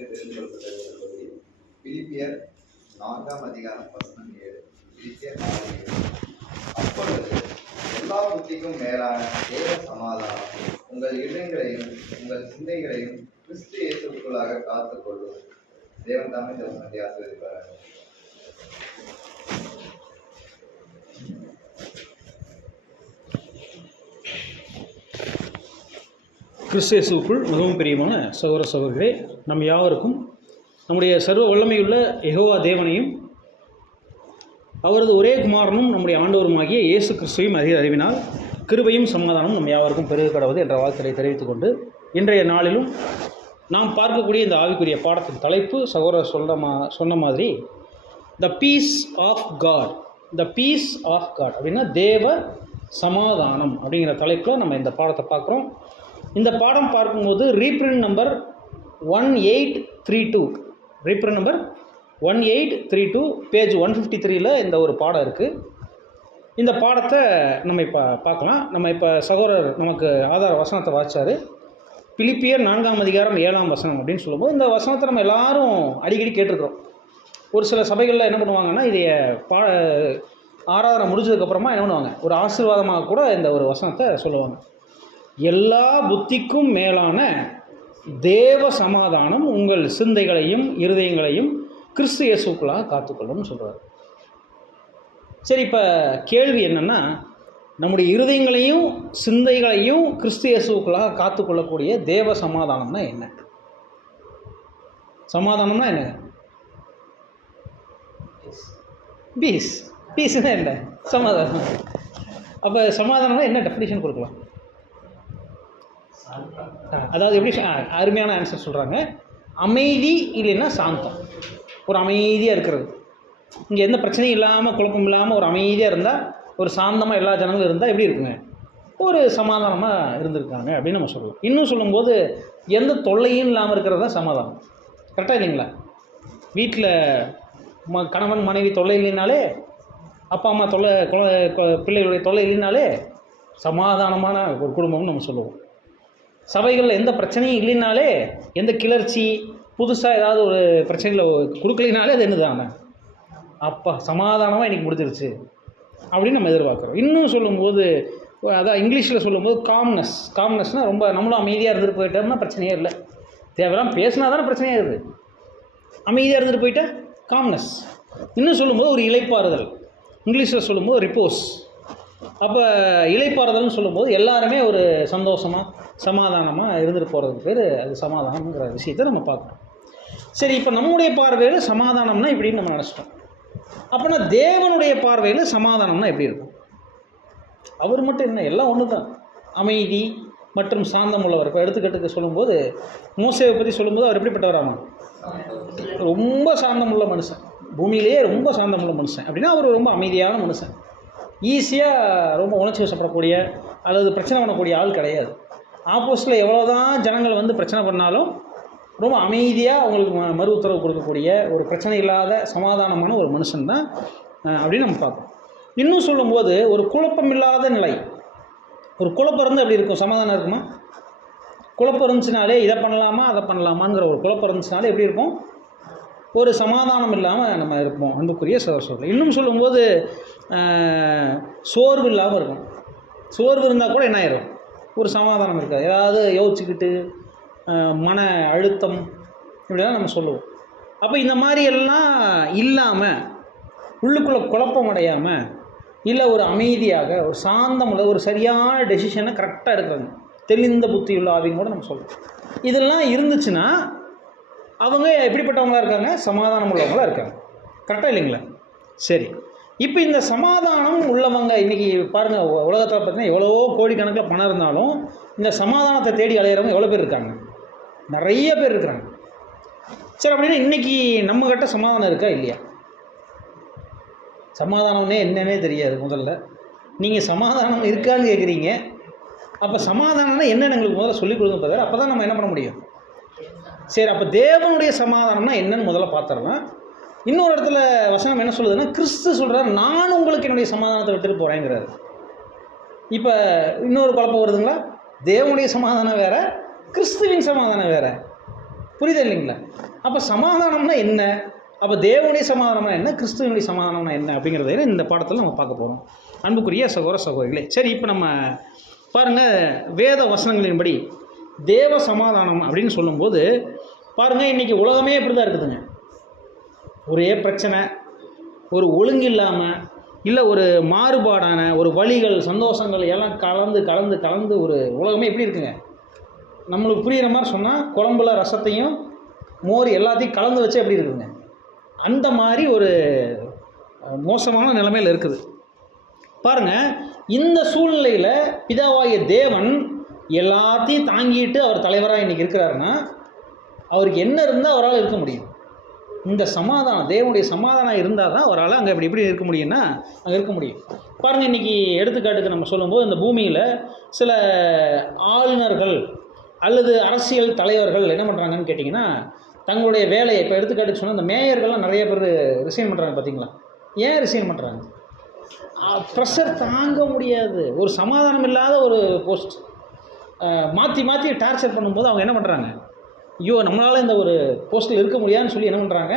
என்று தெரிந்து கொள்ளப்பட்டது. பிலிப்பியர் 4:7. பிலிப்பியர் 4:7. அப்பொழுது எல்லா புத்திக்கும் மேலான தேவ சமாதானம் உங்கள் இதயங்களையும் உங்கள் சிந்தைகளையும் கிறிஸ்து இயேசுவுக்குள்ளாக காத்துக்கொள்ளும். தேவன் தாமே இந்த வசனத்தை ஆசீர்வதிப்பார். கிறிஸ்து இயேசுவுக்குள் மிகவும் பிரியமான சகோதர சகோதரிகளே, நம் யாவருக்கும் நம்முடைய சர்வ வல்லமையுள்ள யெகோவா தேவனையும் அவரது ஒரே குமாரனும் நம்முடைய ஆண்டவருமாகிய இயேசு கிறிஸ்துவையும் அறிவினால் கிருபையும் சமாதானம் நம் யாவருக்கும் பெருக கடவுது என்ற வாழ்த்துக்களை தெரிவித்துக் கொண்டு, இன்றைய நாளிலும் நாம் பார்க்கக்கூடிய இந்த ஆவிக்குரிய பாடத்தின் தலைப்பு சகோதரர் சொன்ன மாதிரி the peace of God. The peace of God அப்படின்னா தேவ சமாதானம் அப்படிங்கிற தலைப்பில் நம்ம இந்த பாடத்தை பார்க்குறோம். இந்த பாடம் பார்க்கும்போது reprint number 1832, reprint number 1832, page 153 இந்த ஒரு பாடம் இருக்குது. இந்த பாடத்தை நம்ம இப்போ பார்க்கலாம். நம்ம இப்போ சகோதரர் நமக்கு ஆதார வசனத்தை வாசித்தார். பிலிப்பியர் 4:7 அப்படின்னு சொல்லும்போது இந்த வசனத்தை நம்ம எல்லாரும் அடிக்கடி கேட்டிருக்கிறோம். ஒரு சில சபைகளில் என்ன பண்ணுவாங்கன்னா, இதை ஆராதனை முடிஞ்சதுக்கப்புறமா என்ன பண்ணுவாங்க, ஒரு ஆசீர்வாதமாக கூட இந்த ஒரு வசனத்தை சொல்லுவாங்க. எல்லா புத்திக்கும் மேலான தேவ சமாதானம் உங்கள் சிந்தைகளையும் இருதயங்களையும் கிறிஸ்து இயேசுக்குள்ளாக காத்துக்கொள்ளும்னு சொல்கிறார். சரி, இப்போ கேள்வி என்னென்னா, நம்முடைய இருதயங்களையும் சிந்தைகளையும் கிறிஸ்து இயேசுக்குள்ளாக காத்துக்கொள்ளக்கூடிய தேவ சமாதானம்னா என்ன? சமாதானம்னா என்ன? பீஸ்னா என்ன? சமாதானம். அப்போ சமாதானம்னா என்ன டெஃபினிஷன் கொடுக்கலாம்? அதாவது எப்படி அருமையான ஆன்சர் சொல்கிறாங்க, அமைதி இல்லைன்னா சாந்தம். ஒரு அமைதியாக இருக்கிறது, இங்கே எந்த பிரச்சனையும் இல்லாமல் குழப்பம் இல்லாமல் ஒரு அமைதியாக இருந்தால், ஒரு சாந்தமாக எல்லா ஜனங்களும் இருந்தால் எப்படி இருக்குங்க? ஒரு சமாதானமாக இருந்திருக்காங்க அப்படின்னு நம்ம சொல்லுவோம். இன்னும் சொல்லும்போது எந்த தொல்லையும் இல்லாமல் இருக்கிறது தான் சமாதானம். கரெக்டாக இல்லைங்களா? வீட்டில் கணவன் மனைவி தொல்லை இல்லைனாலே, அப்பா அம்மா தொல்லை, பிள்ளைகளுடைய தொல்லை இல்லைனாலே சமாதானமான ஒரு குடும்பம்னு நம்ம சொல்லுவோம். சபைகளில் எந்த பிரச்சனையும் இல்லைனாலே, எந்த கிளர்ச்சி புதுசாக ஏதாவது ஒரு பிரச்சனைகளை கொடுக்கலினாலே அது என்னதானே, அப்பா சமாதானமாக இன்றைக்கி முடிஞ்சிருச்சு அப்படின்னு நம்ம எதிர்பார்க்குறோம். இன்னும் சொல்லும்போது, அதான் இங்கிலீஷில் சொல்லும்போது காம்னஸ்னால் ரொம்ப நம்மளும் அமைதியாக இருந்துட்டு போயிட்டோம்னா பிரச்சனையே இல்லை. தேவையெல்லாம் பேசினா தானே பிரச்சனையாக இருக்குது. அமைதியாக இருந்துட்டு போயிட்டா காம்னஸ். இன்னும் சொல்லும்போது ஒரு இளைப்பாறுதல், இங்கிலீஷில் சொல்லும்போது ரிப்போஸ். அப்போ இளைப்பாறுதல்னு சொல்லும்போது எல்லாருமே ஒரு சந்தோஷமாக சமாதானமாக இருந்துட்டு போகிறதுக்கு பேர் அது சமாதானம்ங்கிற விஷயத்தை நம்ம பார்க்குறோம். சரி, இப்போ நம்முடைய பார்வையில் சமாதானம்னா இப்படின்னு நம்ம நினச்சிட்டோம். அப்போனா தேவனுடைய பார்வையில் சமாதானம்னா எப்படி இருக்கும்? அவர் மட்டும் என்ன, எல்லாம் ஒன்று தான். அமைதி மற்றும் சாந்தம் உள்ளவர். இப்போ எடுத்துக்கிட்டு சொல்லும்போது மோசேவை பற்றி சொல்லும்போது அவர் எப்படிப்பட்டவராமா? ரொம்ப சாந்தமுள்ள மனுஷன், பூமியிலேயே ரொம்ப சாந்தமுள்ள மனுஷன். அப்படின்னா அவர் ரொம்ப அமைதியான மனுஷன். ஈஸியாக ரொம்ப உணர்ச்சி வசப்படக்கூடிய அல்லது பிரச்சனை பண்ணக்கூடிய ஆள் கிடையாது. ஆப்போசிட்டில் எவ்வளோ தான் ஜனங்கள் வந்து பிரச்சனை பண்ணாலும் ரொம்ப அமைதியாக அவங்களுக்கு மறு உத்தரவு கொடுக்கக்கூடிய ஒரு பிரச்சனை இல்லாத சமாதானமான ஒரு மனுஷன் தான் அப்படின்னு நம்ம பார்ப்போம். இன்னும் சொல்லும்போது ஒரு குழப்பம் இல்லாத நிலை. ஒரு குழப்பம் இருந்தால் எப்படி இருக்கும்? சமாதானம் இருக்குமா? குழப்பம் இருந்துச்சுனாலே இதை பண்ணலாமா அதை பண்ணலாமாங்கிற ஒரு குழப்பம் இருந்துச்சுனாலே எப்படி இருக்கும்? ஒரு சமாதானம் இல்லாமல் நம்ம இருப்போம். அன்புக்குரிய சகோதரர்களே, இன்னும் சொல்லும்போது சோர்வு இல்லாமல் இருக்கும். சோர்வு இருந்தால் கூட என்ன ஆயிரும்? ஒரு சமாதானம் இருக்காது. ஏதாவது யோசிச்சுக்கிட்டு மன அழுத்தம் இப்படிலாம் நம்ம சொல்லுவோம். அப்போ இந்த மாதிரி எல்லாம் இல்லாமல், உள்ளுக்குள்ளே குழப்பம் அடையாமல், இல்லை ஒரு அமைதியாக ஒரு சாந்தமுள்ள ஒரு சரியான டெசிஷனை கரெக்டாக எடுக்கிறாங்க. தெளிந்த புத்தியுள்ள ஆவின்னு கூட நம்ம சொல்லுவோம். இதெல்லாம் இருந்துச்சுன்னா அவங்க எப்படிப்பட்டவங்களாக இருக்காங்க? சமாதானம் உள்ளவங்களாக இருக்காங்க. கரெக்டாக இல்லைங்களா? சரி, இப்போ இந்த சமாதானம் உள்ளவங்க இன்றைக்கி பாருங்கள், உலகத்தில் பார்த்தீங்கன்னா எவ்வளோ கோடிக்கணக்கில் பணம் இருந்தாலும் இந்த சமாதானத்தை தேடி அலையிறவங்க எவ்வளோ பேர் இருக்காங்க? நிறைய பேர் இருக்கிறாங்க. சரி, அப்படின்னா இன்றைக்கி நம்மக்கிட்ட சமாதானம் இருக்கா இல்லையா? சமாதானம்னே என்னன்னே தெரியாது. முதல்ல நீங்கள் சமாதானம் இருக்கான்னு கேட்குறீங்க. அப்போ சமாதானம்னா என்னென்னு எங்களுக்கு முதல்ல சொல்லிக் கொடுங்க பாரு. அப்போ தான் நம்ம என்ன பண்ண முடியும்? சரி, அப்போ தேவனுடைய சமாதானம்னா என்னன்னு முதல்ல பார்த்துடலாம். இன்னொரு இடத்துல வசனம் என்ன சொல்லுதுன்னா, கிறிஸ்து சொல்கிறார், நான் உங்களுக்கு என்னுடைய சமாதானத்தை விட்டுட்டு போகிறேங்கிறாரு. இப்போ இன்னொரு குழப்பம் வருதுங்களா? தேவனுடைய சமாதானம் வேறு, கிறிஸ்துவின் சமாதானம் வேறு. புரியுது இல்லைங்களா? அப்போ சமாதானம்னா என்ன, அப்போ தேவனுடைய சமாதானம்னா என்ன, கிறிஸ்துவனுடைய சமாதானம்னா என்ன அப்படிங்கிறத இந்த பாடத்தில் நம்ம பார்க்க போகிறோம். அன்புக்குரிய சகோதர சகோதரிகளே, சரி, இப்போ நம்ம பாருங்கள், வேத வசனங்களின்படி தேவ சமாதானம் அப்படின்னு சொல்லும்போது பாருங்கள், இன்றைக்கி உலகமே இப்படி தான் இருக்குதுங்க. ஒரே பிரச்சனை, ஒரு ஒழுங்கு இல்லாமல், இல்லை ஒரு மாறுபாடான ஒரு வழிகள் சந்தோஷங்கள் எல்லாம் கலந்து கலந்து கலந்து ஒரு உலகமே எப்படி இருக்குங்க. நம்மளுக்கு புரிகிற மாதிரி சொன்னால் குழம்புல ரசத்தையும் மோர் எல்லாத்தையும் கலந்து வச்சு எப்படி இருக்குதுங்க. அந்த மாதிரி ஒரு மோசமான நிலைமையில் இருக்குது. பாருங்கள், இந்த சூழ்நிலையில் பிதாவாகிய தேவன் எல்லாத்தையும் தாங்கிட்டு அவர் தலைவராக இன்றைக்கி இருக்கிறாருன்னா அவருக்கு என்ன இருந்தால் அவரால் இருக்க முடியும். இந்த சமாதானம், தேவனுடைய சமாதானம் இருந்தால் தான் அவரால் அங்கே எப்படி இருக்க முடியும்னா அங்கே இருக்க முடியும். பாருங்கள், இன்றைக்கி எடுத்துக்காட்டுக்கு நம்ம சொல்லும்போது இந்த பூமியில் சில ஆளுநர்கள் அல்லது அரசியல் தலைவர்கள் என்ன பண்ணுறாங்கன்னு கேட்டிங்கன்னா, தங்களுடைய வேலையை இப்போ எடுத்துக்காட்டுக்கு சொன்னால் இந்த மேயர்கள்லாம் நிறைய பேர் ரிசைன் பண்ணுறாங்க. பார்த்தீங்களா? ஏன் ரிசைன் பண்ணுறாங்க? ப்ரெஷர் தாங்க முடியாது. ஒரு சமாதானம் இல்லாத ஒரு போஸ்ட் மாற்றி மாற்றி டார்ச்சர் பண்ணும்போது அவங்க என்ன பண்ணுறாங்க, ஐயோ நம்மளால் இந்த ஒரு போஸ்ட்டில் இருக்க முடியாதுன்னு சொல்லி என்ன பண்ணுறாங்க,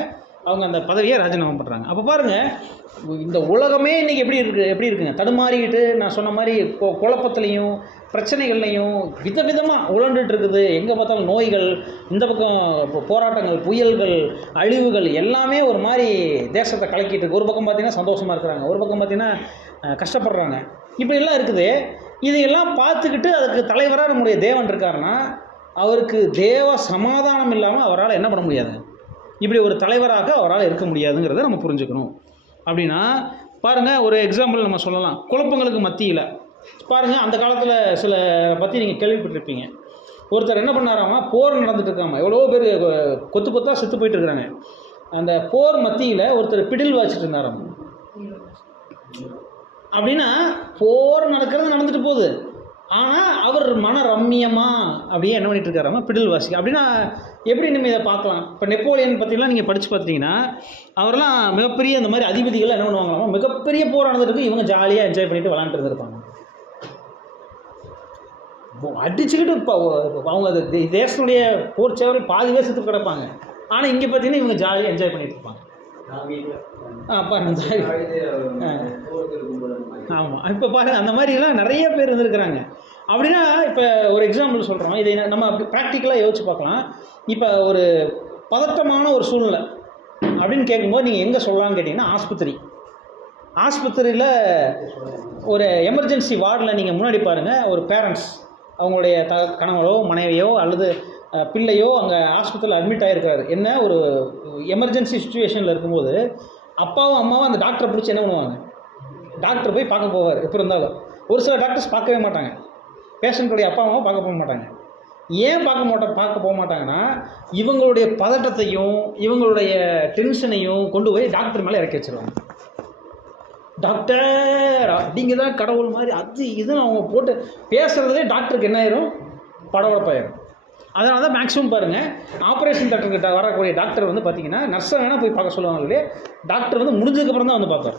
அவங்க அந்த பதவியை ராஜினாமா பண்ணுறாங்க. அப்போ பாருங்கள், இந்த உலகமே இன்றைக்கி எப்படி இருக்குங்க, தடுமாறிக்கிட்டு நான் சொன்ன மாதிரி குழப்பத்துலேயும் பிரச்சனைகள்லையும் விதவிதமாக உழண்டுட்டு இருக்குது. எங்கே பார்த்தாலும் நோய்கள், இந்த பக்கம் போராட்டங்கள், புயல்கள், அழிவுகள் எல்லாமே ஒரு மாதிரி தேசத்தை கலக்கிட்டு இருக்கு. ஒரு பக்கம் பார்த்திங்கன்னா சந்தோஷமாக இருக்கிறாங்க, ஒரு பக்கம் பார்த்திங்கன்னா கஷ்டப்படுறாங்க. இப்படி எல்லாம் இருக்குது. இதையெல்லாம் பார்த்துக்கிட்டு அதுக்கு தலைவராக நம்முடைய தேவன் இருக்காருன்னா அவருக்கு தேவ சமாதானம் இல்லாமல் அவரால் என்ன பண்ண முடியாது, இப்படி ஒரு தலைவராக அவரால் இருக்க முடியாதுங்கிறத நம்ம புரிஞ்சுக்கணும். அப்படின்னா பாருங்கள், ஒரு எக்ஸாம்பிள் நம்ம சொல்லலாம். குழப்பங்களுக்கு மத்தியில் பாருங்கள், அந்த காலத்தில் சில பற்றி நீங்கள் கேள்விப்பட்டிருப்பீங்க. ஒருத்தர் என்ன பண்ணாராமா, போர் நடந்துட்டு இருக்காமா, எவ்வளோ பேர் கொத்து கொத்தாக செத்து போயிட்டு இருக்கிறாங்க. அந்த போர் மத்தியில் ஒருத்தர் பிடில் வாச்சிட்டு இருந்தாராம். அப்படின்னா போர் நடந்துட்டு போகுது, ஆனால் அவர் மன ரம்மியமாக அப்படியே என்ன பண்ணிட்டு இருக்காராமா, பிடில் வாசி. அப்படின்னா எப்படி நம்ம இதை பார்க்கலாம்? இப்போ நெப்போலியன் பற்றிலாம் நீங்கள் படித்து பார்த்துட்டிங்கன்னா அவரெல்லாம் மிகப்பெரிய இந்த மாதிரி அதிபதிகள் என்ன பண்ணுவாங்களாமா, மிகப்பெரிய போர் நடந்துட்டு இவங்க ஜாலியாக என்ஜாய் பண்ணிட்டு விளாண்டுட்டு இருந்திருப்பாங்க. அடிச்சுக்கிட்டு இப்போ அவங்க தேசனுடைய போர் சேவல் பாதி பேர் செத்து கிடப்பாங்க. ஆனால் இங்கே பார்த்தீங்கன்னா இவங்க ஜாலியாக என்ஜாய் பண்ணிட்டு இருப்பாங்க. ஆமாம், இப்போ பாருங்கள், அந்த மாதிரிலாம் நிறைய பேர் இருந்திருக்கிறாங்க. அப்படின்னா இப்போ ஒரு எக்ஸாம்பிள் சொல்கிறோம், இதை நம்ம அப்படி ப்ராக்டிக்கலாக யோசிச்சு பார்க்கலாம். இப்போ ஒரு பதட்டமான ஒரு சூழ்நிலை அப்படின்னு கேட்கும்போது நீங்கள் எங்கே சொல்லலாம்னு கேட்டிங்கன்னா ஆஸ்பத்திரியில் ஒரு எமர்ஜென்சி வார்டில் நீங்கள் முன்னாடி பாருங்கள், ஒரு பேரண்ட்ஸ் அவங்களுடைய கணவரோ மனைவியோ அல்லது பிள்ளையோ அங்கே ஆஸ்பத்திரியில் அட்மிட் ஆகிருக்கிறாரு. என்ன ஒரு எமர்ஜென்சி சுச்சுவேஷனில் இருக்கும்போது அப்பாவும் அம்மாவும் அந்த டாக்டரை பிடிச்சி என்ன பண்ணுவாங்க, டாக்டர் போய் பார்க்க போவார். எப்போ இருந்தாலும் ஒரு சில டாக்டர்ஸ் பார்க்கவே மாட்டாங்க, பேஷண்ட்டுடைய அப்பா அம்மாவும் பார்க்க போக மாட்டாங்க. ஏன் பார்க்க போக மாட்டாங்கன்னா இவங்களுடைய பதட்டத்தையும் இவங்களுடைய டென்ஷனையும் கொண்டு போய் டாக்டர் மேலே இறக்கி வச்சிருவாங்க. டாக்டர் அப்படிங்க தான் கடவுள் மாதிரி அது இதுன்னு அவங்க போட்டு பேசுகிறதுலே டாக்டருக்கு என்ன ஆயிரும், படவடப்பாயிரும். அதனால தான் மேக்ஸிமம் பாருங்கள், ஆப்ரேஷன் தேட்டர்கிட்ட வரக்கூடிய டாக்டர் வந்து பார்த்தீங்கன்னா நர்ஸை வேணால் போய் பார்க்க சொல்லுவாங்க இல்லையா, டாக்டர் வந்து முடிஞ்சதுக்கப்புறம் தான் வந்து பார்ப்பார்.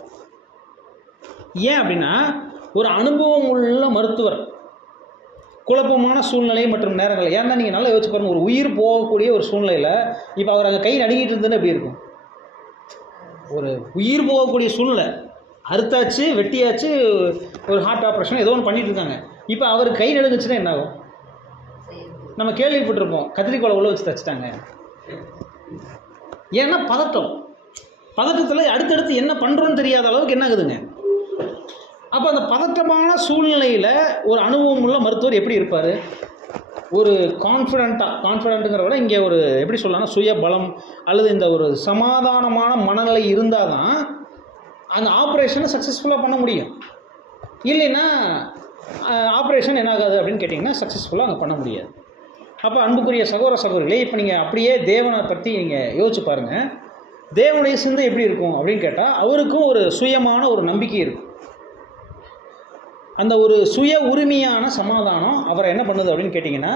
ஏன் அப்படின்னா ஒரு அனுபவம் உள்ள மருத்துவர் குழப்பமான சூழ்நிலை மற்றும் நேரங்கள், ஏன்னா நீங்கள் நல்லா யோசிச்சு பாருங்கள், ஒரு உயிர் போகக்கூடிய ஒரு சூழ்நிலையில் இப்போ அவர் அங்கே கை நடுங்கிட்டு இருந்ததுன்னு எப்படி இருக்கும். ஒரு உயிர் போகக்கூடிய சூழ்நிலை, அறுத்தாச்சு வெட்டியாச்சு, ஒரு ஹார்ட் ஆப்ரேஷன் ஏதோ ஒன்று பண்ணிட்டு இருக்காங்க. இப்போ அவர் கை நடுங்குச்சுன்னா என்ன ஆகும்? நம்ம கேள்விப்பட்டிருப்போம், கத்திரிக்கோளை உள்ள வச்சு தச்சுட்டாங்க. ஏன்னா பதட்டத்தில் அடுத்தடுத்து என்ன பண்ணுறோன்னு தெரியாத அளவுக்கு என்ன ஆகுதுங்க. அப்போ அந்த பதட்டமான சூழ்நிலையில் ஒரு அனுபவம் உள்ள மருத்துவர் எப்படி இருப்பார், ஒரு கான்ஃபிடென்ட்டுங்கிற விட இங்கே ஒரு எப்படி சொல்லலாம்னா சுய பலம் அல்லது இந்த ஒரு சமாதானமான மனநிலை இருந்தால் தான் அந்த ஆப்ரேஷனை சக்ஸஸ்ஃபுல்லாக பண்ண முடியும். இல்லைன்னா ஆப்ரேஷன் என்ன ஆகாது அப்படின்னு கேட்டிங்கன்னா சக்ஸஸ்ஃபுல்லாக அங்கே பண்ண முடியாது. அப்போ அன்புக்குரிய சகோதர சகோதரிகளே, இப்போ நீங்கள் அப்படியே தேவனை பற்றி நீங்கள் யோசிச்சு பாருங்கள், தேவனுடைய சிந்தை எப்படி இருக்கும் அப்படின்னு கேட்டால் அவருக்கும் ஒரு சுயமான ஒரு நம்பிக்கை இருக்கும். அந்த ஒரு சுய உரிமையான சமாதானம் அவரை என்ன பண்ணுது அப்படின்னு கேட்டிங்கன்னா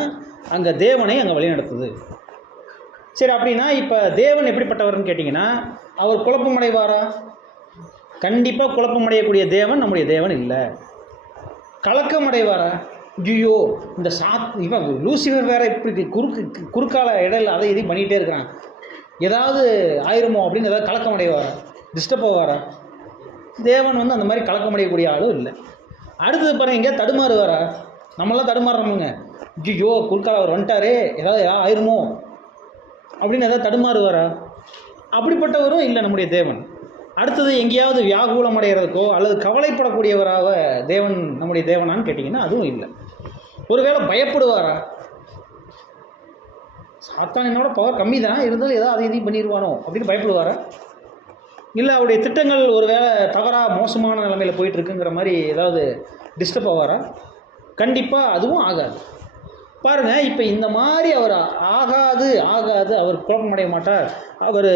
அங்கே தேவனை அங்கே வழிநடத்துது. சரி, அப்படின்னா இப்போ தேவன் எப்படிப்பட்டவர்னு கேட்டிங்கன்னா அவர் குழப்பமடைவாரா? கண்டிப்பாக குழப்பமடையக்கூடிய தேவன் நம்முடைய தேவன் இல்லை. கலக்கம் அடைவாரா? ஐயோ இந்த இவன் லூசிஃபர் வேற இப்படி குறுக்கால இடையில அதை இதையும் பண்ணிகிட்டே இருக்கிறான், ஏதாவது ஆயிருமோ அப்படின்னு ஏதாவது கலக்கமடைவாரா, டிஸ்டர்ப் ஆவாரா? தேவன் அந்த மாதிரி கலக்கமடையக்கூடிய ஆளும் இல்லை. அடுத்தது பாருங்க, எங்கேயா தடுமாறுவாரா? நம்மளாம் தடுமாறுறோமுங்க, ஐயோ குறுக்கால அவர் வந்துட்டாரே ஏதாவது ஆயிருமோ அப்படின்னு ஏதாவது தடுமாறுவாரா? அப்படிப்பட்டவரும் இல்லை நம்முடைய தேவன். அடுத்தது எங்கேயாவது வியாகுலம் அடைகிறதுக்கோ அல்லது கவலைப்படக்கூடியவராக தேவன் நம்முடைய தேவனான்னு கேட்டிங்கன்னா அதுவும் இல்லை. ஒருவேளை பயப்படுவாரா? சாத்தான் என்னோட பவர் கம்மி தான், இருந்தாலும் ஏதாவது அதை இதையும் பண்ணிடுவானோ அப்படின்னு பயப்படுவாரா? இல்லை அவருடைய திட்டங்கள் ஒருவேளை தவறாக மோசமான நிலைமையில் போயிட்டுருக்குங்கிற மாதிரி ஏதாவது டிஸ்டர்ப் ஆவாரா? கண்டிப்பாக அதுவும் ஆகாது. பாருங்கள், இப்போ இந்த மாதிரி அவர் ஆகாது அவர் குழப்பமடைய மாட்டார், அவர்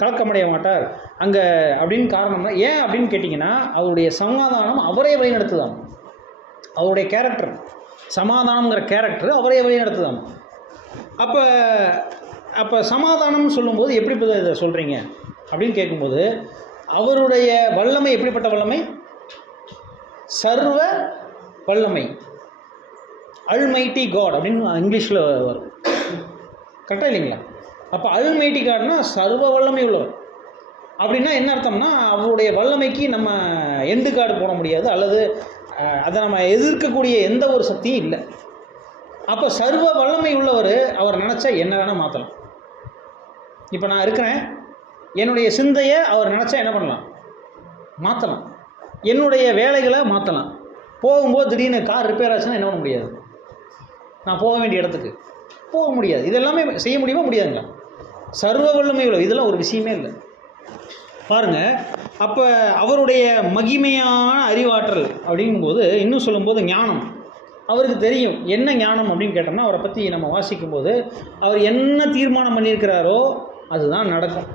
கலக்கமடைய மாட்டார் அங்கே அப்படின்னு காரணம்னா ஏன் அப்படின்னு கேட்டிங்கன்னா, அவருடைய சமாதானம் அவரே வழிநடத்துதான். அவருடைய கேரக்டர், சமாதானங்கிற கேரக்டர் அவரே வழிநடத்துதான். அப்போ சமாதானம்னு சொல்லும்போது எப்படி இதை சொல்கிறீங்க அப்படின்னு கேட்கும்போது, அவருடைய வல்லமை எப்படிப்பட்ட வல்லமை? சர்வ வல்லமை, அல்மைட்டி காட் அப்படின்னு இங்கிலீஷில் வரும், கரெக்டாக இல்லைங்களா? அப்போ அல்மைட்டி காட்னா சர்வ வல்லமை உள்ளவர். அப்படின்னா என்ன அர்த்தம்னா, அவருடைய வல்லமைக்கு நம்ம எண்டு கார்டு போட முடியாது, அல்லது அதை நம்ம எதிர்க்கக்கூடிய எந்த ஒரு சக்தியும் இல்லை. அப்போ சர்வ வல்லமை உள்ளவர் அவர் நினச்சா என்ன வேணால் மாற்றலாம். இப்போ நான் இருக்கிறேன், என்னுடைய சிந்தையை அவர் நினச்சா என்ன பண்ணலாம்? மாற்றலாம். என்னுடைய வேலைகளை மாற்றலாம். போகும்போது திடீர்னு கார் ரிப்பேர் ஆச்சுன்னா என்ன பண்ண முடியாது? நான் போக வேண்டிய இடத்துக்கு போக முடியாது. இதெல்லாமே செய்ய முடியுமா? முடியாதுங்களா? சர்வ வல்லமை உள்ள இதெல்லாம் ஒரு விஷயமே இல்லை. பாருங்கள், அப்போ அவருடைய மகிமையான அறிவாற்றல் அப்படிங்கும்போது, இன்னும் சொல்லும்போது ஞானம் அவருக்கு தெரியும். என்ன ஞானம் அப்படின்னு கேட்டோம்னா, அவரை பற்றி நம்ம வாசிக்கும்போது அவர் என்ன தீர்மானம் பண்ணியிருக்கிறாரோ அதுதான் நடக்கும்.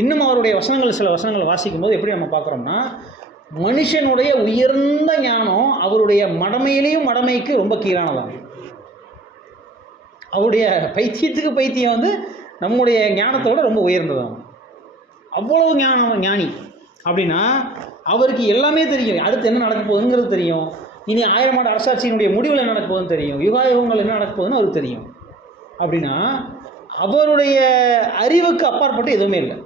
இன்னும் அவருடைய வசனங்கள், சில வசனங்களை வாசிக்கும்போது எப்படி நம்ம பார்க்குறோம்னா, மனுஷனுடைய உயர்ந்த ஞானம் அவருடைய மடமையிலையும் மடமைக்கு ரொம்ப கீழானதான். அவருடைய பைத்தியத்துக்கு பைத்தியம் நம்முடைய ஞானத்தோட ரொம்ப உயர்ந்ததான். அவ்வளவு ஞானி அப்படின்னா அவருக்கு எல்லாமே தெரியும். அடுத்து என்ன நடக்க போகுதுங்கிறது தெரியும். இனி 1000 ஆண்டு அரசாட்சியினுடைய முடிவில் என்ன நடக்க போகுதுன்னு தெரியும். யுகாயுகங்கள் என்ன நடக்க போகுதுன்னு அவருக்கு தெரியும். அப்படின்னா அவருடைய அறிவுக்கு அப்பாற்பட்டு எதுவுமே இல்லை.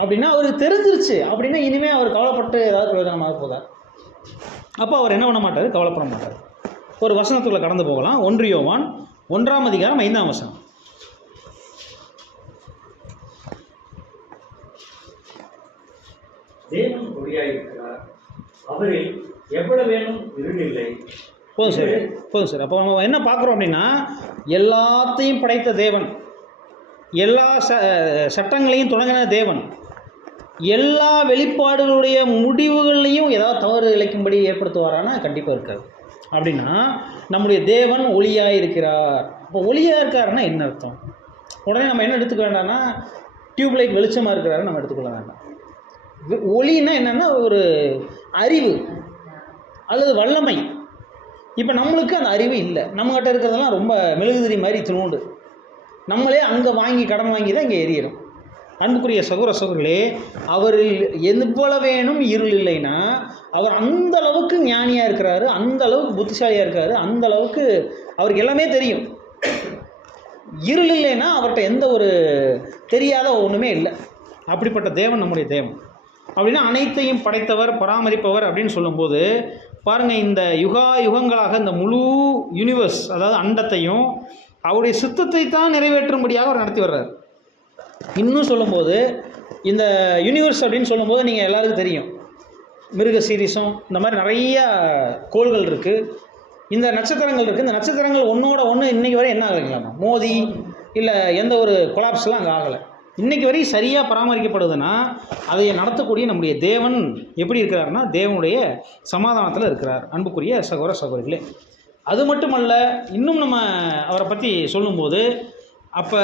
அப்படின்னா அவருக்கு தெரிஞ்சிருச்சு. அப்படின்னா இனிமேல் அவர் கவலைப்பட்டு ஏதாவது பிரயோஜனமாக போதா? அப்போ அவர் என்ன பண்ண மாட்டார்? கவலைப்பட மாட்டார். ஒரு வசனத்துக்குள்ள கடந்து போகலாம். 1 யோவான் 1 அதிகாரம் 5 வசனம். தேவன் ஒளியாயிருக்கிறார், அவரில் எவ்வளவேனும் இருள் இல்லை. போதும் சார். அப்போ நம்ம என்ன பார்க்குறோம் அப்படின்னா, எல்லாத்தையும் படைத்த தேவன், எல்லா சட்டங்களையும் தொடங்கின தேவன், எல்லா வெளிப்பாடுகளுடைய முடிவுகள்லையும் ஏதாவது தவறு இழைக்கும்படி ஏற்படுத்துவாரானா கண்டிப்பாக இருக்காது. அப்படின்னா நம்முடைய தேவன் ஒளியாக இருக்கிறார். அப்போ ஒளியாக இருக்காருன்னா என்ன அர்த்தம்? உடனே நம்ம என்ன எடுத்துக்க வேண்டாம்னா, டியூப்லைட் வெளிச்சமாக இருக்கிறாருன்னு நம்ம எடுத்துக்கொள்ள வேண்டாம். ஒளின்னா என்னென்னா ஒரு அறிவு அல்லது வல்லமை. இப்போ நம்மளுக்கு அந்த அறிவு இல்லை. நம்மகிட்ட இருக்கிறதெல்லாம் ரொம்ப மெழுகுதிரி மாதிரி துணுண்டு. நம்மளே அங்கே கடன் வாங்கி தான் இங்கே எரியணும். அன்புக்குரிய சகோதரர்களே, அவரில் எவ்வளவேனும் இருள் இல்லைன்னா அவர் அந்த அளவுக்கு ஞானியாக இருக்கிறாரு, அந்த அளவுக்கு புத்திசாலியாக இருக்காரு, அந்த அளவுக்கு அவருக்கு எல்லாமே தெரியும். இருள் இல்லைன்னா அவர்கிட்ட எந்த ஒரு தெரியாத ஒன்றுமே இல்லை. அப்படிப்பட்ட தேவன் நம்முடைய தேவன். அப்படின்னா அனைத்தையும் படைத்தவர், பராமரிப்பவர் அப்படின்னு சொல்லும்போது பாருங்கள், இந்த யுகங்களாக இந்த முழு யூனிவர்ஸ், அதாவது அண்டத்தையும் அவருடைய சித்தத்தை தான் நிறைவேற்றும்படியாக அவர் நடத்தி வர்றார். இன்னும் சொல்லும்போது இந்த யூனிவர்ஸ் அப்படின்னு சொல்லும்போது நீங்கள் எல்லாருக்கும் தெரியும், மிருக சீரிஸும் இந்த மாதிரி நிறைய கோள்கள் இருக்குது, இந்த நட்சத்திரங்கள் இருக்குது. இந்த நட்சத்திரங்கள் ஒன்றோட ஒன்று இன்றைக்கி வரை என்ன ஆகலைங்களாமா, மோதி இல்லை எந்த ஒரு கொலாப்ஸ்லாம் அங்கே ஆகலை. இன்றைக்கி வரையும் சரியாக பராமரிக்கப்படுதுன்னா அதை நடத்தக்கூடிய நம்முடைய தேவன் எப்படி இருக்கிறாருன்னா, தேவனுடைய சமாதானத்தில் இருக்கிறார். அன்புக்குரிய சகோதர சகோதரிகளே, அது மட்டுமல்ல, இன்னும் நம்ம அவரை பற்றி சொல்லும்போது, அப்போ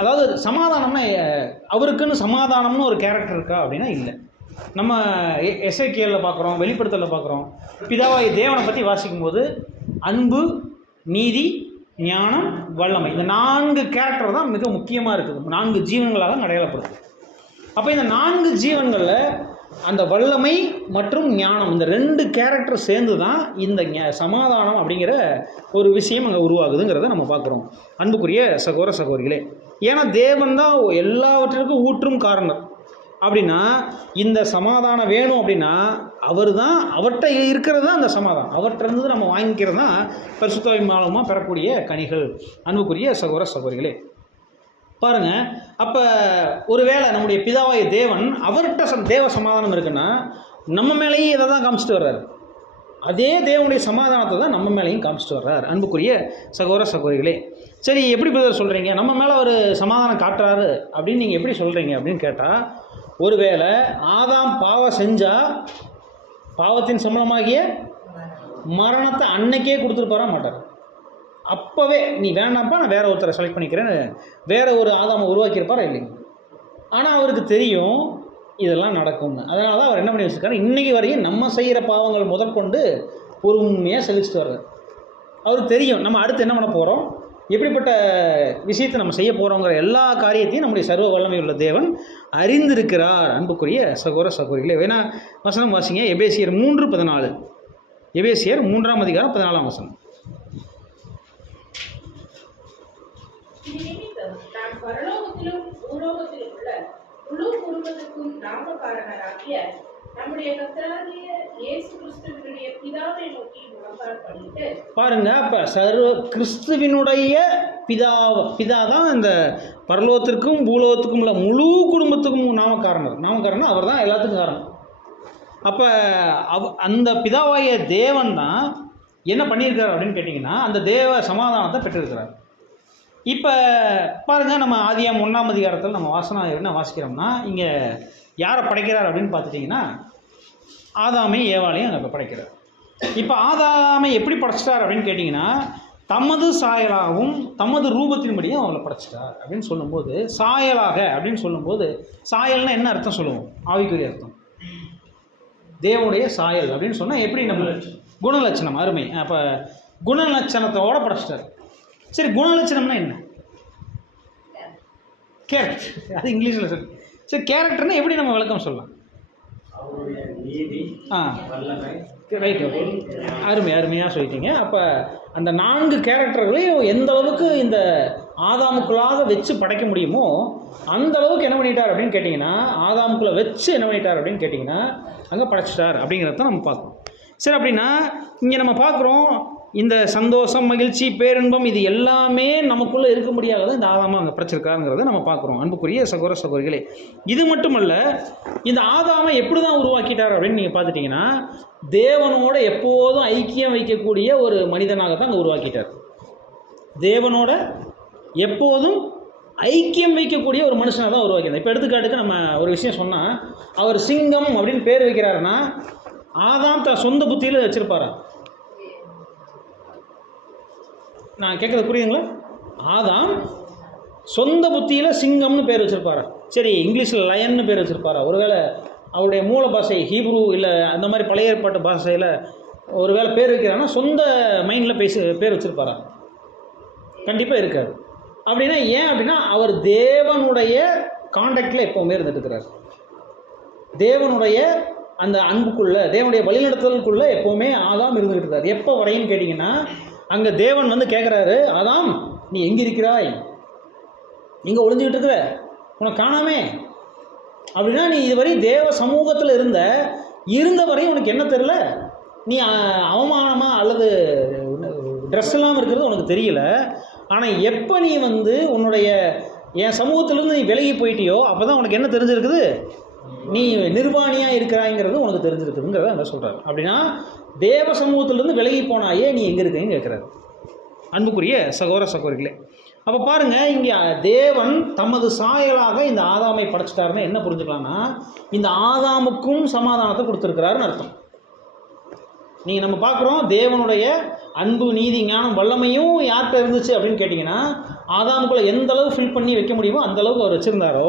அதாவது சமாதானம்னா அவருக்குன்னு சமாதானம்னு ஒரு கேரக்டர் இருக்கா அப்படின்னா இல்லை. நம்ம எசேக்கியேலில் பார்க்குறோம், வெளிப்படுத்தலில் பார்க்குறோம். பிதாவாகிய தேவனை பற்றி வாசிக்கும்போது அன்பு, நீதி, ஞானம், வல்லமை, இந்த 4 கேரக்டர் தான் மிக முக்கியமாக இருக்குது. 4 ஜீவன்களாக அடையாளப்படுது. அப்போ இந்த 4 ஜீவன்களில் அந்த வல்லமை மற்றும் ஞானம், இந்த 2 கேரக்டர் சேர்ந்து தான் இந்த சமாதானம் அப்படிங்கிற ஒரு விஷயம் அங்கே உருவாகுதுங்கிறத நம்ம பார்க்குறோம் அன்புக்குரிய சகோதர சகோதரிகளே. ஏன்னா தேவன் தான் எல்லாவற்றிற்கும் ஊற்றும் காரணம். அப்படின்னா இந்த சமாதானம் வேணும் அப்படின்னா அவர் தான், அவர்கிட்ட இருக்கிறது தான் அந்த சமாதானம். அவர்கிட்ட இருந்து நம்ம வாங்கிக்கிறது தான் பரிசுத்தாவின் மூலமாக பெறக்கூடிய கனிகள். அன்புக்குரிய சகோதர சகோதரிகளே பாருங்கள், அப்போ ஒருவேளை நம்முடைய பிதாவாய தேவன் அவர்கிட்ட தேவ சமாதானம் இருக்குன்னா நம்ம மேலேயும் இதை தான் காமிச்சிட்டு வர்றாரு. அதே தேவனுடைய சமாதானத்தை தான் நம்ம மேலேயும் காமிச்சிட்டு வர்றார். அன்புக்குரிய சகோதர சகோதரிகளே, சரி எப்படி பிரதர் சொல்கிறீங்க, நம்ம மேலே ஒரு சமாதானம் காட்டுறாரு அப்படின்னு நீங்கள் எப்படி சொல்கிறீங்க அப்படின்னு கேட்டால், ஒருவேளை ஆதாம் பாவம் செஞ்சால் பாவத்தின் சம்பளமாகிய மரணத்தை அன்னைக்கே கொடுத்துருப்பாரா மாட்டார். அப்போவே நீ வேண்டாம்ப்பா, நான் வேற ஒருத்தரை செலக்ட் பண்ணிக்கிறேன்னு வேற ஒரு ஆதாமை உருவாக்கியிருப்பாரா இல்லைங்க. ஆனால் அவருக்கு தெரியும் இதெல்லாம் நடக்கும்னு. அதனால தான் அவர் என்ன பண்ணி வச்சுருக்காரு, இன்றைக்கி வரையும் நம்ம செய்கிற பாவங்கள் முதற்கொண்டு பொறுமையாக செலுத்திட்டு வர்றாரு. அவருக்கு தெரியும் நம்ம அடுத்து என்ன பண்ண போகிறோம், எப்படிப்பட்ட விஷயத்தை நம்ம செய்ய போகிறோங்கிற எல்லா காரியத்தையும் நம்முடைய சர்வ வல்லமை உள்ள தேவன் அறிந்திருக்கிறார். அன்புக்குரிய சகோதர சகோதரிகளே, வேணா வசனம் வாசிங்க. எபேசியர் 3:14. எபேசியர் 3ஆம் அதிகாரம் 14ஆம் வசனம். நாம் பரலோகத்திலும் பூலோகத்திலும் உள்ள முழு குடும்பத்துக்கும் நாமகாரனராகிய நம்முடைய கர்த்தராகிய இயேசு கிறிஸ்துவினுடைய பிதாவை நோக்கி முழங்கால் படிட்டு பாருங்க, அப்ப சர்வ கிறிஸ்துவினுடைய பிதா தான் இந்த பரலோகத்திற்கும் பூலோகத்துக்கும் உள்ள முழு குடும்பத்துக்கும் நாமக்காரன் அவர் தான் எல்லாத்துக்கும் காரணம். அப்போ அந்த பிதாவாய தேவன் தான் என்ன பண்ணியிருக்காரு அப்படின்னு கேட்டிங்கன்னா அந்த தேவ சமாதானத்தை பெற்றிருக்கிறார். இப்போ பாருங்கள், நம்ம ஆதியாம் 1ஆம் அதிகாரத்தில் நம்ம என்ன வாசிக்கிறோம்னா இங்கே யாரை படைக்கிறார் அப்படின்னு பார்த்துட்டிங்கன்னா ஆதாமையும் ஏவாளையும் அங்கே படைக்கிறார். இப்போ ஆதாமை எப்படி படைச்சிட்டார் அப்படின்னு கேட்டிங்கன்னா தமது சாயலாகவும் தமது ரூபத்தின்படியும் அவங்களை படைச்சிட்டார் அப்படின்னு சொல்லும்போது, சாயலாக அப்படின்னு சொல்லும்போது சாயல்னா என்ன அர்த்தம் சொல்லுவோம், ஆவிக்குரிய அர்த்தம். தேவனுடைய சாயல் அப்படின்னு சொன்னால் எப்படி நம்ம குணலட்சணம், அருமை. அப்போ குணலட்சணத்தோடு படைச்சிட்டார். சரி, குணலட்சணம்னா என்ன? கேரக்டர், அது இங்கிலீஷில் சொல்லு. சரி, கேரக்டர்னா எப்படி நம்ம விளக்கம் சொல்லலாம்? ரைட், அருமையாக சொல்லிட்டீங்க. அப்போ அந்த 4 கேரக்டர்களையும் எந்த அளவுக்கு இந்த ஆதாமுக்குள்ளாக வச்சு படைக்க முடியுமோ அந்த அளவுக்கு என்ன பண்ணிட்டார் அப்படின்னு கேட்டிங்கன்னா, ஆதாமுக்குள்ளே வச்சு என்ன பண்ணிட்டார் அப்படின்னு கேட்டிங்கன்னா அங்கே படைச்சிட்டார் அப்படிங்கிறத நம்ம பார்க்கணும். சரி, அப்படின்னா இங்கே நம்ம பார்க்குறோம் இந்த சந்தோஷம், மகிழ்ச்சி, பேரின்பம் இது எல்லாமே நமக்குள்ளே இருக்க முடியாத இந்த ஆதாமா அங்கே படைச்சிருக்காருங்கிறத நம்ம பார்க்குறோம். அன்புக்குரிய சகோதர சகோதரிகளே, இது மட்டுமல்ல, இந்த ஆதாமை எப்படி தான் உருவாக்கிட்டார் அப்படின்னு நீங்கள் பார்த்துட்டிங்கன்னா தேவனோட எப்போதும் ஐக்கியம் வைக்கக்கூடிய ஒரு மனிதனாக தான் அங்கே உருவாக்கிட்டார். தேவனோட எப்போதும் ஐக்கியம் வைக்கக்கூடிய ஒரு மனுஷனாக தான் உருவாக்கிட்டார். இப்போ எடுத்துக்காட்டுக்கு நம்ம ஒரு விஷயம் சொன்னால், அவர் சிங்கம் அப்படின்னு பேர் வைக்கிறாருன்னா ஆதாம் தான் சொந்த புத்தியில் வச்சுருப்பாரா? நான் கேட்குறது புரியுதுங்களா? ஆதாம் சொந்த புத்தியில் சிங்கம்னு பேர் வச்சுருப்பாரா? சரி, இங்கிலீஷில் லயன்னு பேர் வச்சுருப்பாரா? ஒருவேளை அவருடைய மூல பாஷை ஹீப்ரு இல்லை அந்த மாதிரி பழைய ஏற்பாட்டு பாஷையில் ஒருவேளை பேர் வைக்கிறான்னா சொந்த மைண்டில் பேர் வச்சுருப்பாரா? கண்டிப்பாக இருக்காது. அப்படின்னா ஏன் அப்படின்னா அவர் தேவனுடைய கான்டாக்டில் எப்போவுமே இருந்துட்டுருக்கிறார். தேவனுடைய அந்த அன்புக்குள்ளே, தேவனுடைய வழிநடத்தலுக்குள்ளே எப்போவுமே ஆதாம் இருந்துகிட்டு இருக்கார். எப்போ வரையும் கேட்டிங்கன்னா அங்கே தேவன் வந்து கேட்குறாரு, ஆதாம் நீ எங்கே இருக்கிறாய், எங்கே ஒளிஞ்சிக்கிட்டு இருக்கிற, உனக்கு காணாமே அப்படின்னா நீ இதுவரை தேவ சமூகத்தில் இருந்த வரையும் உனக்கு என்ன தெரியல, நீ அவமானமாக அல்லது ட்ரெஸ் இல்லாமல் இருக்கிறது உனக்கு தெரியல. ஆனால் எப்போ நீ வந்து உன்னுடைய என் சமூகத்திலேருந்து நீ விலகி போயிட்டியோ அப்போ தான் உனக்கு என்ன தெரிஞ்சிருக்குது, நீ நிர்வாணியாக இருக்கிறாங்கிறது உனக்கு தெரிஞ்சிருக்குதுங்கிறத அங்கே சொல்கிறார். அப்படின்னா தேவ சமூகத்திலேருந்து விலகி போனாயே நீ எங்கே இருக்கீங்கன்னு கேட்குறாரு. அன்புக்குரிய சகோதர சகோதரிகளே, அப்போ பாருங்கள், இங்கே தேவன் தமது சாயலாக இந்த ஆதாமை படைச்சிட்டாருன்னு என்ன புரிஞ்சுக்கலாம்னா இந்த ஆதாமுக்கும் சமாதானத்தை கொடுத்துருக்கிறாருன்னு அர்த்தம். நீங்கள் நம்ம பார்க்குறோம் தேவனுடைய அன்பு, நீதி, ஞானம், வல்லமையும் யார்கிட்ட இருந்துச்சு அப்படின்னு கேட்டிங்கன்னா ஆதாமுக்குள்ளே எந்த அளவு ஃபில் பண்ணி வைக்க முடியுமோ அந்த அளவுக்கு அவர் வச்சுருந்தாரோ.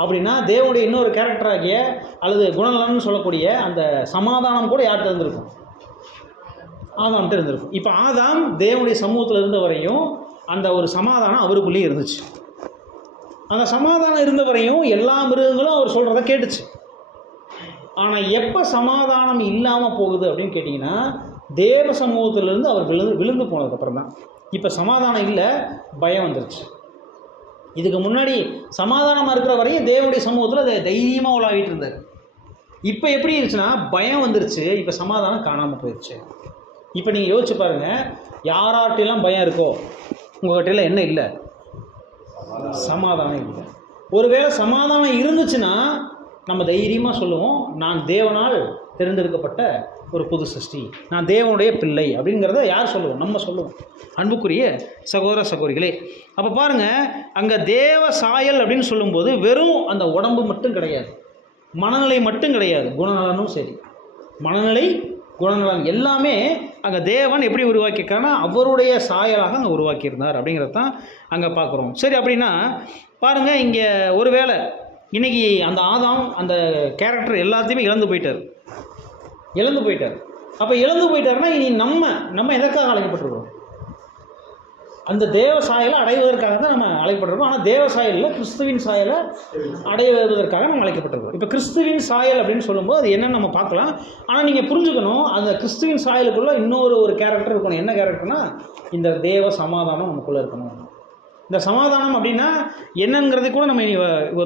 அப்படின்னா தேவனுடைய இன்னொரு கேரக்டராகிய அல்லது குணநலன்னு சொல்லக்கூடிய அந்த சமாதானம் கூட யார்கிட்ட இருந்திருக்கும், ஆதாம்கிட்ட இருந்திருக்கும். இப்போ ஆதாம் தேவனுடைய சமூகத்தில் இருந்த வரையும் அந்த ஒரு சமாதானம் அவருக்குள்ளேயே இருந்துச்சு. அந்த சமாதானம் இருந்த வரையும் எல்லா மிருகங்களும் அவர் சொல்கிறத கேட்டுச்சு. ஆனால் எப்போ சமாதானம் இல்லாமல் போகுது அப்படின்னு கேட்டிங்கன்னா தேவ சமூகத்திலிருந்து அவர் விழுந்து போனதுக்கப்புறம் தான். இப்போ சமாதானம் இல்லை, பயம் வந்துருச்சு. இதுக்கு முன்னாடி சமாதானமாக இருக்கிற வரையும் தேவனுடைய சமூகத்தில் அதை தைரியமாக உலாவிட்டு இருந்தார். இப்போ எப்படி இருந்துச்சுன்னா பயம் வந்துருச்சு, இப்போ சமாதானம் காணாமல் போயிடுச்சு. இப்போ நீங்கள் யோசிச்சு பாருங்கள், யார்கிட்டெல்லாம் பயம் இருக்கோ உங்கள்கிட்ட என்ன இல்லை? சமாதானம் இல்லை. ஒருவேளை சமாதானம் இருந்துச்சுன்னா நம்ம தைரியமாக சொல்லுவோம், நான் தேவனால் தேர்ந்தெடுக்கப்பட்ட ஒரு புது சிருஷ்டி, நான் தேவனுடைய பிள்ளை அப்படிங்கிறத யார் சொல்லுவோம்? நம்ம சொல்லுவோம். அன்புக்குரிய சகோதர சகோதரிகளே, அப்போ பாருங்கள், அங்கே தேவ சாயல் அப்படின்னு சொல்லும்போது வெறும் அந்த உடம்பு மட்டும் கிடையாது, மனநிலை மட்டும் கிடையாது, குணநலனும் சரி. மனநிலை, குணநலன் எல்லாமே அங்கே தேவன் எப்படி உருவாக்கியிருக்காருன்னா அவருடைய சாயலாக அங்கே உருவாக்கியிருந்தார் அப்படிங்கிறது தான் அங்கே பார்க்குறோம். சரி, அப்படின்னா பாருங்கள், இங்கே ஒருவேளை இன்றைக்கி அந்த ஆதாம் அந்த கேரக்டர் எல்லாத்தையுமே இழந்து போயிட்டார். அப்போ இழந்து போயிட்டாருன்னா இனி நம்ம எதற்காக அழைக்கப்பட்டிருக்கோம்? அந்த தேவ சாயலை அடைவதற்காக தான் நம்ம அழைக்கப்பட்டிருக்கோம். ஆனால் தேவ சாயலில் கிறிஸ்துவின் சாயலை அடைவதற்காக நம்ம அழைக்கப்பட்டிருக்கோம். இப்போ கிறிஸ்துவின் சாயல் அப்படின்னு சொல்லும்போது அது என்னன்னு நம்ம பார்க்கலாம். ஆனால் நீங்கள் புரிஞ்சுக்கணும், அந்த கிறிஸ்துவின் சாயலுக்குள்ளே ஒரு கேரக்டர் இருக்கணும். என்ன கேரக்டர்னா இந்த தேவ சமாதானம் நமக்குள்ளே இருக்கணும். இந்த சமாதானம் அப்படின்னா என்னங்கிறதை கூட நம்ம இனி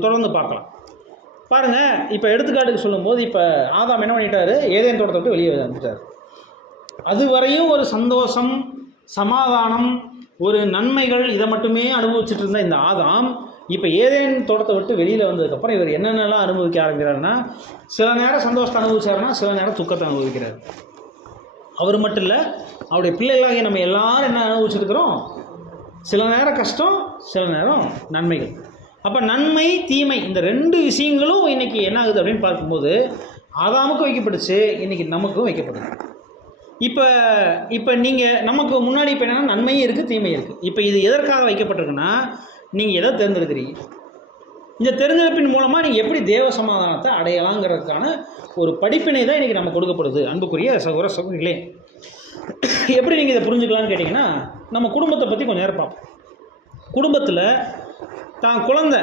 தொடர்ந்து பார்க்கலாம். பாருங்கள், இப்போ எடுத்துக்காட்டுக்கு சொல்லும்போது இப்போ ஆதாம் என்ன பண்ணிட்டாரு? ஏதேன் தோட்டத்தை விட்டு வெளியே வந்துட்டார். அதுவரையும் ஒரு சந்தோஷம், சமாதானம், ஒரு நன்மைகள் இதை மட்டுமே அனுபவிச்சுட்டு இருந்த இந்த ஆதாம் இப்போ ஏதேன் தோட்டத்தை விட்டு வெளியில் வந்ததுக்கப்புறம் இவர் என்னென்னலாம் அனுபவிக்க ஆரம்பிக்கிறாருன்னா, சில நேரம் சந்தோஷத்தை அனுபவிச்சாருன்னா சில நேரம் துக்கத்தை அனுபவிக்கிறார். அவர் மட்டும் இல்லை, அவருடைய பிள்ளைகளாகிய நம்ம எல்லாரும் என்ன அனுபவிச்சுருக்கிறோம்? சில நேரம் கஷ்டம், சில நேரம் நன்மைகள். அப்போ நன்மை, தீமை இந்த ரெண்டு விஷயங்களும் இன்றைக்கி என்ன ஆகுது அப்படின்னு பார்க்கும்போது ஆதாமுக்கும் வைக்கப்பட்டுச்சு, இன்றைக்கி நமக்கும் வைக்கப்படுது. இப்போ நீங்கள் நமக்கு முன்னாடி இப்போ என்னென்னா நன்மையும் இருக்குது, தீமையும் இருக்குது. இப்போ இது எதற்காக வைக்கப்பட்டிருக்குன்னா நீங்கள் எதை தேர்ந்தெடுக்கிறீங்க? இந்த தேர்ந்தெடுப்பின் மூலமாக நீங்கள் எப்படி தேவ சமாதானத்தை அடையலாங்கிறதுக்கான ஒரு படிப்பினை தான் இன்றைக்கி நம்ம கொடுக்கப்படுது. அன்புக்குரிய சகோதர சகோதரிகளே, எப்படி நீங்கள் இதை புரிஞ்சுக்கலான்னு கேட்டிங்கன்னா, நம்ம குடும்பத்தை பற்றி கொஞ்சம் நேரம் பார்ப்போம். குடும்பத்தில் தான் குழந்தை,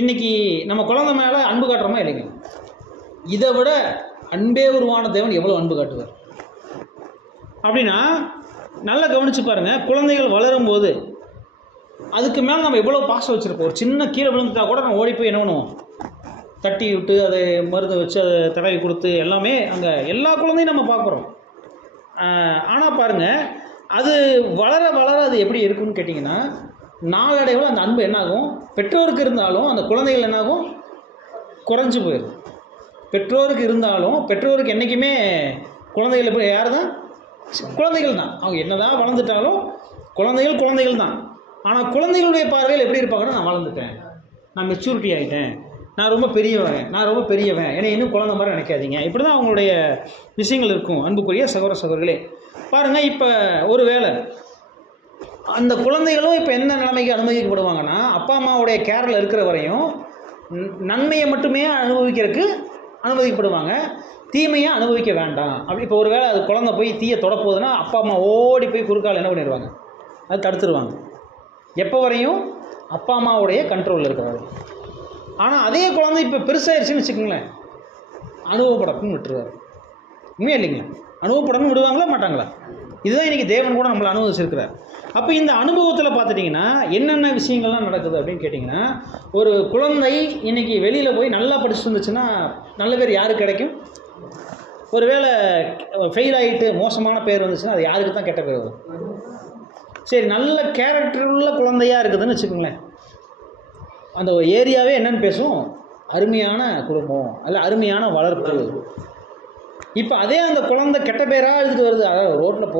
இன்றைக்கி நம்ம குழந்தை மேலே அன்பு காட்டுறோமா இல்லைங்க? இதை விட அன்பே உருவான தேவன் எவ்வளோ அன்பு காட்டுவார் அப்படின்னா நல்லா கவனித்து பாருங்கள். குழந்தைகள் வளரும்போது அதுக்கு மேலே நம்ம எவ்வளோ பாசம் வச்சுருப்போம். ஒரு சின்ன கீழே விழுந்துட்டா கூட நம்ம ஓடி போய் என்ன பண்ணுவோம்? தட்டி விட்டு அதை மருந்து வச்சு அதை தடவி கொடுத்து எல்லாமே அங்கே எல்லா குழந்தையும் நம்ம பார்க்குறோம். ஆனால் பாருங்கள், அது வளர வளர அது எப்படி இருக்குன்னு கேட்டிங்கன்னா நாளடைவில் அந்த அன்பு என்னாகும்? பெற்றோருக்கு இருந்தாலும் அந்த குழந்தைகள் என்னாகும்? குறைஞ்சி போயிடும். பெற்றோருக்கு இருந்தாலும் பெற்றோருக்கு என்றைக்குமே குழந்தைகள் எப்படி யார் தான்? குழந்தைகள் தான். அவங்க என்ன தான் வளர்ந்துட்டாலும் குழந்தைகள் தான். ஆனால் குழந்தைகளுடைய பார்வையில் எப்படி இருப்பாங்கன்னா, நான் வளர்ந்துட்டேன், நான் மெச்சூரிட்டி ஆகிட்டேன், நான் ரொம்ப பெரியவன், என்னை இன்னும் குழந்தை மாதிரி நினைக்காதீங்க. இப்படி தான் அவங்களுடைய விஷயங்கள் இருக்கும். அன்புக்குரிய சகோதர சகோதரிகளே, பாருங்கள், இப்போ ஒரு வேளை அந்த குழந்தைகளும் இப்போ என்ன நிலைமைக்கு அனுமதிக்கப்படுவாங்கன்னா, அப்பா அம்மாவுடைய கேரில் இருக்கிற வரையும் நன்மையை மட்டுமே அனுபவிக்கிறதுக்கு அனுமதிக்கப்படுவாங்க, தீமையை அனுபவிக்க வேண்டாம். அப்படி இப்போ ஒரு வேளை அது குழந்தை போய் தீயை தொடப்போகுதுன்னா அப்பா அம்மா ஓடி போய் குறுக்கால் என்ன பண்ணிடுவாங்க? அது தடுத்துருவாங்க. எப்போ வரையும்? அப்பா அம்மாவுடைய கண்ட்ரோலில் இருக்கிறாரு. ஆனால் அதே குழந்தை இப்போ பெருசாகிடுச்சுன்னு வச்சுக்கோங்களேன், அனுபவப்படக்குன்னு விட்டுருவார். உண்மையா இல்லைங்களா? அனுபவப்படணும் விடுவாங்களா மாட்டாங்களா? இதுதான் இன்றைக்கி தேவன் கூட நம்மளை அனுபவிச்சிருக்கிறார். அப்போ இந்த அனுபவத்தில் பார்த்துட்டிங்கன்னா என்னென்ன விஷயங்கள்லாம் நடக்குது அப்படின்னு கேட்டிங்கன்னா, ஒரு குழந்தை இன்றைக்கி வெளியில் போய் நல்லா படிச்சுட்டு இருந்துச்சுன்னா நல்ல பேர் யாருக்கு கிடைக்கும்? ஒரு வேளை ஃபெயில் ஆகிட்டு மோசமான பேர் வந்துச்சுன்னா அது யாருக்கு தான் கெட்ட பேர் வரும்? சரி, நல்ல கேரக்டர் உள்ள குழந்தையாக இருக்குதுன்னு வச்சுக்கோங்களேன், அந்த ஏரியாவே என்னென்னு பேசும்? அருமையான குடும்பம், அல்ல அருமையான வளர்ப்பு. இப்போ அதே அந்த குழந்தை கெட்ட பேராக எழுதிட்டு வருது. அதாவது ரோட்டில்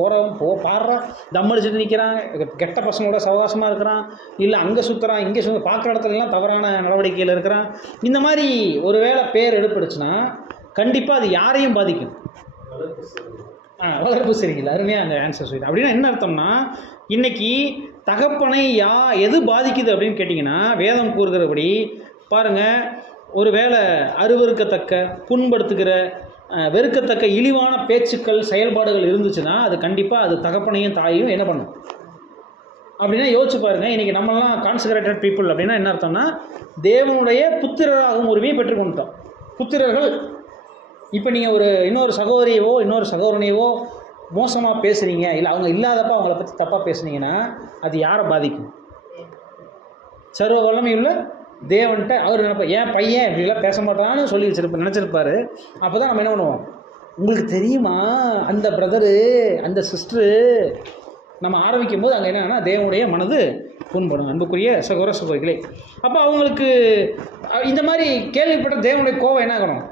பாடுறா, தம் அடிச்சுட்டு நிற்கிறான், கெட்ட பசங்களோட சவகாசமாக இருக்கிறான், இல்லை அங்கே சுற்றுறான், இங்கே பார்க்குற இடத்துலலாம் தவறான நடவடிக்கையில் இருக்கிறான். இந்த மாதிரி ஒரு வேளை பேர் எடுப்பிடுச்சுன்னா கண்டிப்பாக அது யாரையும் பாதிக்கும். வளர்ப்பு சரியில்லை. அருமையாக அந்த ஆன்சர் சொல்லிட்டு அப்படின்னா என்ன அர்த்தம்னா, இன்றைக்கி தகப்பனை எது பாதிக்குது அப்படின்னு கேட்டிங்கன்னா, வேதம் கூறுகிறபடி பாருங்கள், ஒரு வேளை அருவருக்கத்தக்க, புண்படுத்துகிற, வெறுக்கத்தக்க இழிவான பேச்சுக்கள், செயல்பாடுகள் இருந்துச்சுன்னா அது கண்டிப்பாக அது தகப்பனையும் தாயையும் என்ன பண்ணும் அப்படின்னா யோசிச்சு பாருங்கள். இன்றைக்கி நம்மளாம் கான்சக்ரேட்டட் பீப்புள் அப்படின்னா என்ன அர்த்தம்னா, தேவனுடைய புத்திரராகும் உரிமையை பெற்றுக்கொண்டோம். புத்திரர்கள் இப்போ நீங்கள் இன்னொரு சகோதரியவோ இன்னொரு சகோதரனையவோ மோசமாக பேசுகிறீங்க, இல்லை அவங்க இல்லாதப்ப அவங்கள பற்றி தப்பாக பேசுனீங்கன்னா அது யாரை பாதிக்கும்? சர்வ வல்லமையுள்ள தேவன்கிட்ட அவர் நினைப்பா, என் பையன் இப்படிலாம் பேச மாட்டான்னு சொல்லி நினச்சிருப்பாரு. அப்போ தான் நம்ம என்ன பண்ணுவோம், உங்களுக்கு தெரியுமா அந்த பிரதரு அந்த சிஸ்டரு, நம்ம ஆரம்பிக்கும் போது அங்கே என்னன்னா தேவனுடைய மனது புண்படும். அன்புக்குரிய சகோதர சகோதரிகளே, அப்போ அவங்களுக்கு இந்த மாதிரி கேள்விப்பட்ட தேவனுடைய கோபம் என்ன ஆகணும்,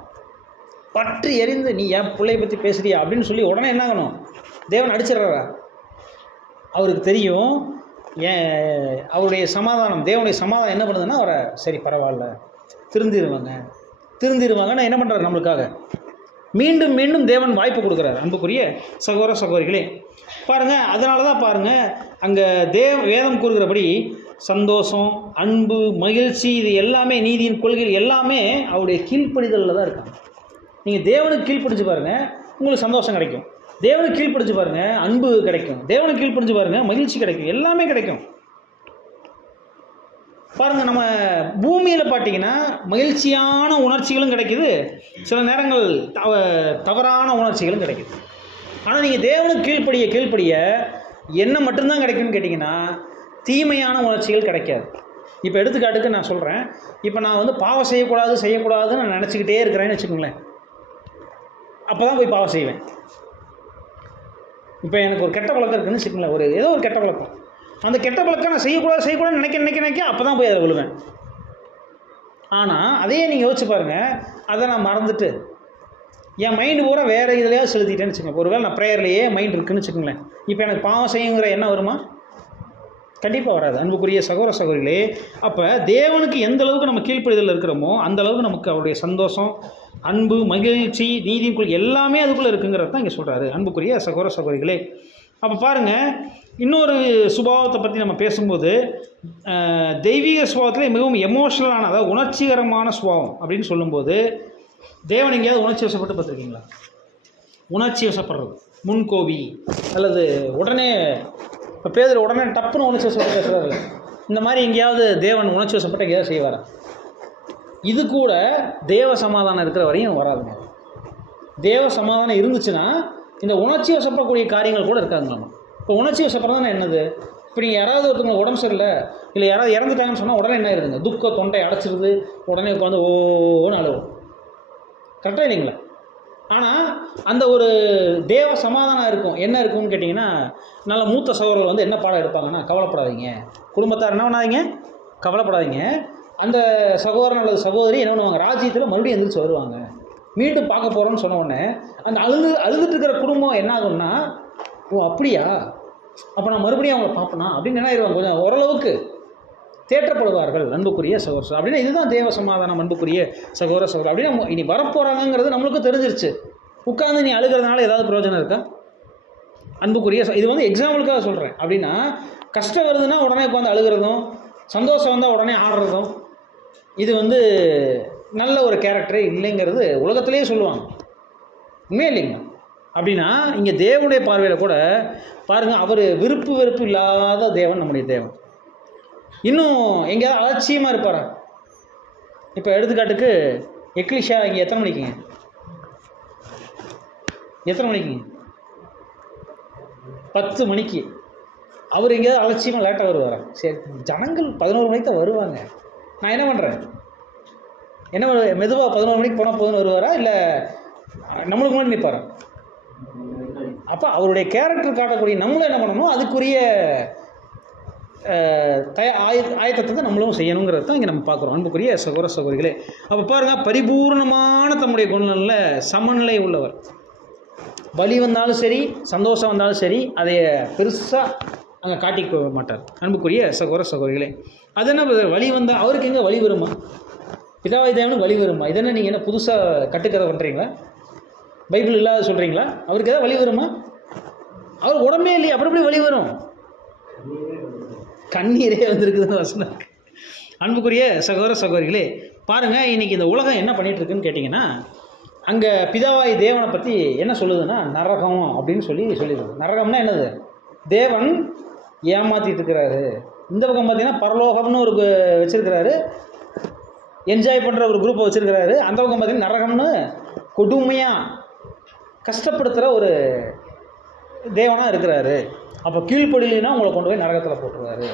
பற்றி எரிந்து நீ என் பிள்ளையை பற்றி பேசுறியா அப்படின்னு சொல்லி உடனே என்ன ஆகணும், தேவன் அடிச்சிடுறாரா? அவருக்கு தெரியும் அவருடைய சமாதானம், தேவனுடைய சமாதானம் என்ன பண்ணுதுன்னா அவரை சரி பரவாயில்ல திருந்திருவாங்கன்னு என்ன பண்ணுறாரு, நம்மளுக்காக மீண்டும் மீண்டும் தேவன் வாய்ப்பு கொடுக்குறாரு. அன்புக்குரிய சகோதர சகோதரிகளே பாருங்கள், அதனால தான் பாருங்கள் அங்கே வேதம் கூறுகிறபடி சந்தோஷம், அன்பு, மகிழ்ச்சி, இது எல்லாமே நீதியின் கொள்கைகள் எல்லாமே அவருடைய கீழ்ப்படிதலில் தான் இருக்காங்க. நீங்கள் தேவனுக்கு கீழ்ப்படிச்சு பாருங்கள், உங்களுக்கு சந்தோஷம் கிடைக்கும். தேவனுக்கு கீழ்ப்படிச்சு பாருங்கள், அன்பு கிடைக்கும். தேவனுக்கு கீழ்ப்படிச்சு பாருங்கள், மகிழ்ச்சி கிடைக்கும். எல்லாமே கிடைக்கும். பாருங்கள், நம்ம பூமியில் பார்த்தீங்கன்னா மகிழ்ச்சியான உணர்ச்சிகளும் கிடைக்குது, சில நேரங்கள் தவறான உணர்ச்சிகளும் கிடைக்குது. ஆனால் நீங்கள் தேவனுக்கு கீழ்ப்படிய என்ன மட்டும்தான் கிடைக்கும்னு கேட்டிங்கன்னா தீமையான உணர்ச்சிகள் கிடைக்காது. இப்போ எடுத்துக்காட்டுக்கு நான் சொல்கிறேன், இப்போ நான் பாவம் செய்யக்கூடாதுன்னு நான் நினச்சிக்கிட்டே இருக்கிறேன்னு வச்சுக்கோங்களேன், அப்போ தான் போய் பாவம் செய்வேன். இப்போ எனக்கு ஒரு கெட்ட பழக்கம் இருக்குன்னு வச்சுக்கோங்களேன், ஏதோ ஒரு கெட்ட பழக்கம், அந்த கெட்ட பழக்கம் நான் செய்யக்கூடாது நினைக்க அப்போ தான் போய் அதை விழுவேன். ஆனால் அதையே நீங்கள் யோசிச்சு பாருங்கள், அதை நான் மறந்துட்டு என் மைண்டு பூரா வேறு இதுலையாவது செலுத்திட்டேன்னு வச்சுக்கோங்க. ஒருவேளை நான் ப்ரேயர்லேயே மைண்ட் இருக்குன்னு வச்சுக்கோங்களேன், இப்போ எனக்கு பாவம் செய்யுங்கிற எண்ணம் வருமா? கண்டிப்பாக வராது. அன்புக்குரிய சகோதர சகோதரிகளே, அப்போ தேவனுக்கு எந்த அளவுக்கு நம்ம கீழ்ப்படிதல் இருக்கிறோமோ அந்த அளவுக்கு நமக்கு அவருடைய சந்தோஷம், அன்பு, மகிழ்ச்சி, நீதிக்குள் எல்லாமே அதுக்குள்ளே இருக்குங்கிறது தான் இங்கே சொல்கிறாரு. அன்புக்குரிய சகோதர சகோதரிகளே, அப்போ பாருங்கள், இன்னொரு சுபாவத்தை பற்றி நம்ம பேசும்போது தெய்வீக சுபாவத்தில் மிகவும் எமோஷ்னலான, அதாவது உணர்ச்சிகரமான சுபாவம் அப்படின்னு சொல்லும்போது, தேவன் எங்கேயாவது உணர்ச்சி வசப்பட்டு பார்த்துருக்கீங்களா? உணர்ச்சி வசப்படுறது, முன்கோபி அல்லது உடனே, இப்போ பேதர் உடனே டப்புன்னு உணர்ச்சி வசப்பட்டு பேசுகிறாரு, இந்த மாதிரி எங்கேயாவது தேவன் உணர்ச்சி வசப்பட்டு எங்கேயாவது செய்வாரா? இது கூட தேவ சமாதானம் இருக்கிற வரையும் வராதுங்க. தேவ சமாதானம் இருந்துச்சுன்னா இந்த உணர்ச்சி வசப்படக்கூடிய காரியங்கள் கூட இருக்காதுங்களாமா. இப்போ உணர்ச்சி வசப்படுறதுனா என்னது? இப்போ நீங்கள் யாராவது ஒருத்தவங்க உடம்பு சரியில்லை, இல்லை யாராவது இறந்துட்டாங்கன்னு சொன்னால் உடனே என்ன ஆயிருதுங்க, துக்கம் தொண்டை அடைச்சிருது, உடனே உட்காந்து ஓன்னு அழுவும். கரெக்டாக இல்லைங்களா? ஆனால் அந்த ஒரு தேவ சமாதானம் இருக்கும். என்ன இருக்கும்னு கேட்டிங்கன்னா, நல்ல மூத்த சகோதரர்கள் என்ன பாடம் எடுப்பாங்கன்னா, கவலைப்படாதீங்க, குடும்பத்தார் என்ன பண்ணாதீங்க, கவலைப்படாதீங்க, அந்த சகோதரன் அல்லது சகோதரி என்ன பண்ணுவாங்க, ராஜ்யத்தில் மறுபடியும் எந்திரிச்சு வருவாங்க, மீண்டும் பார்க்க போகிறோன்னு சொன்ன உடனே அந்த அழுதுட்டு இருக்கிற குடும்பம் என்ன ஆகும்னா, ஓ அப்படியா, அப்போ நான் மறுபடியும் அவங்கள பார்ப்பேனா அப்படின்னு என்ன ஆயிடுவாங்க, கொஞ்சம் ஓரளவுக்கு தேற்றப்படுவார்கள். அன்புக்குரிய சகோதரர் அப்படின்னா இதுதான் தேவ சமாதானம். அன்புக்குரிய சகோதர சகோதரர் அப்படின்னா இனி வரப்போகிறாங்கிறது நம்மளுக்கும் தெரிஞ்சிருச்சு. உட்காந்து நீ அழுகிறதுனால ஏதாவது பிரயோஜனம் இருக்கா? அன்புக்குரிய இது எக்ஸாம்பிளுக்காக சொல்கிறேன். அப்படின்னா கஷ்டம் வருதுன்னா உடனே உட்காந்து அழுகிறதும், சந்தோஷம் வந்தால் உடனே ஆடுறதும், இது நல்ல ஒரு கேரக்டரே இல்லைங்கிறது உலகத்திலே சொல்லுவாங்க. உண்மையே இல்லைங்க? அப்படின்னா இங்கே தேவனுடைய பார்வையில் கூட பாருங்கள், அவர் விருப்பு வெறுப்பு இல்லாத தேவன் நம்முடைய தேவன். இன்னும் எங்கேயாவது அலட்சியமாக இருப்பாரா? இப்போ எடுத்துக்காட்டுக்கு எக்லிஷா இங்கே எத்தனை மணிக்குங்க 10 மணிக்கு. அவர் எங்கேயாவது அலட்சியமாக லேட்டாக வருவாரா? சரி, ஜனங்கள் 11 மணிக்கு தான் வருவாங்க, நான் என்ன பண்ணுறேன், என்ன மெதுவாக 11 மணிக்கு போனால் போதுன்னு வருவாரா, இல்லை நம்மளுக்கு முன்னாடி நிற்பாரா? அப்போ அவருடைய கேரக்டர் காட்டக்கூடிய நம்மளும் என்ன பண்ணணும், அதுக்குரிய ஆயத்தத்தை நம்மளும் செய்யணுங்கிறது தான் இங்கே நம்ம பார்க்குறோம். அன்புக்குரிய சகோதர சகோதரிகளே, அப்போ பாருங்கள், பரிபூர்ணமான தம்முடைய குணநலனில் சமநிலை உள்ளவர். வலி வந்தாலும் சரி, சந்தோஷம் வந்தாலும் சரி, அதை பெருசாக அங்கே காட்டிக்க மாட்டார். அன்புக்குரிய சகோதர சகோதரிகளே, அது என்ன வலி வந்தால் அவருக்கு எங்கே வலி வருமா? பிதாவாய் தேவனுக்கு வலி வருமா? இதென்ன நீங்கள் என்ன புதுசாக கட்டுக்கதை பண்ணுறீங்களா? பைபிள் இல்லாத சொல்கிறீங்களா? அவருக்கு எதாவது வலி வருமா? அவர் உடம்பே இல்லையா, அப்புறம் எப்படி வலி வரும்? கண்ணீரே வந்திருக்குதுன்னு வசனம். அன்புக்குரிய சகோதர சகோதரிகளே, பாருங்கள், இன்றைக்கி இந்த உலகம் என்ன பண்ணிகிட்ருக்குன்னு கேட்டிங்கன்னா, அங்கே பிதாவாய் தேவனை பற்றி என்ன சொல்லுதுன்னா நரகம் அப்படின்னு சொல்லிடுது. நரகம்னா என்னது? தேவன் ஏமாற்றிட்டு இருக்கிறாரு. இந்த பக்கம் பார்த்தீங்கன்னா பரலோகம்னு ஒரு வச்சுருக்கிறாரு, என்ஜாய் பண்ணுற ஒரு குரூப்பை வச்சுருக்கிறாரு. அந்த பக்கம் பார்த்தீங்கன்னா நரகம்னு கொடுமையாக கஷ்டப்படுத்துகிற ஒரு தேவனாக இருக்கிறாரு. அப்போ கீழ்ப்படியினா உங்களை கொண்டு போய் நரகத்தில் போட்டுருவாரு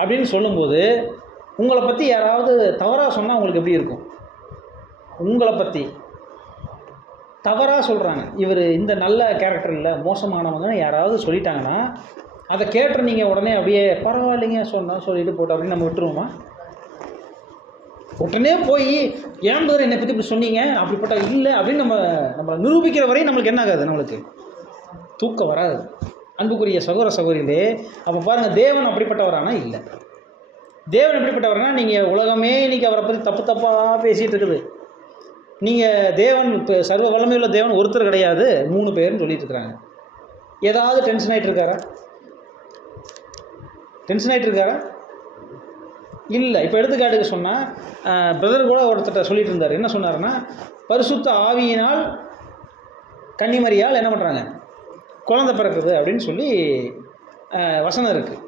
அப்படின்னு சொல்லும்போது உங்களை பற்றி யாராவது தவறாக சொன்னால் உங்களுக்கு எப்படி இருக்கும்? உங்களை பற்றி தவறாக சொல்கிறாங்க, இவர் இந்த நல்ல கேரக்டர் இல்லை, மோசமானவங்கன்னு யாராவது சொல்லிட்டாங்கன்னா அதை கேட்டு நீங்கள் உடனே அப்படியே பரவாயில்லைங்க சொல்லிட்டு போட்டோம் அப்படின்னு நம்ம விட்டுருவோமா? உடனே போய் ஏன் பேர் என்னை பற்றி இப்படி சொன்னீங்க, அப்படிப்பட்ட இல்லை அப்படின்னு நம்ம நிரூபிக்கிற வரையும் நம்மளுக்கு என்ன ஆகாது? நம்மளுக்கு தூக்கம் வராது. அன்புக்குரிய சகோதர சகோதரிகளே, அப்போ பாருங்கள், தேவன் அப்படிப்பட்டவரானா இல்லை. தேவன் எப்படிப்பட்டவர்னா, நீங்கள் உலகமே இன்றைக்கி அவரை பற்றி தப்பாக பேசிகிட்டு இருக்குது. நீங்கள் தேவன் இப்போ சர்வ வல்லமையுள்ள தேவன் ஒருத்தர் கிடையாது, 3 பேர்னு சொல்லிட்டு இருக்கிறாங்க. ஏதாவது டென்ஷன் ஆகிட்டு இருக்காரா? இல்லை. இப்போ எடுத்துக்காட்டுக்கு சொன்னால், பிரதர் கூட ஒருத்தட்ட சொல்லிட்டு இருந்தார். என்ன சொன்னார்னா, பரிசுத்த ஆவியினால் கன்னிமரியால் என்ன பண்ணுறாங்க, குழந்தை பிறக்குது அப்படின்னு சொல்லி வசனம் இருக்குது.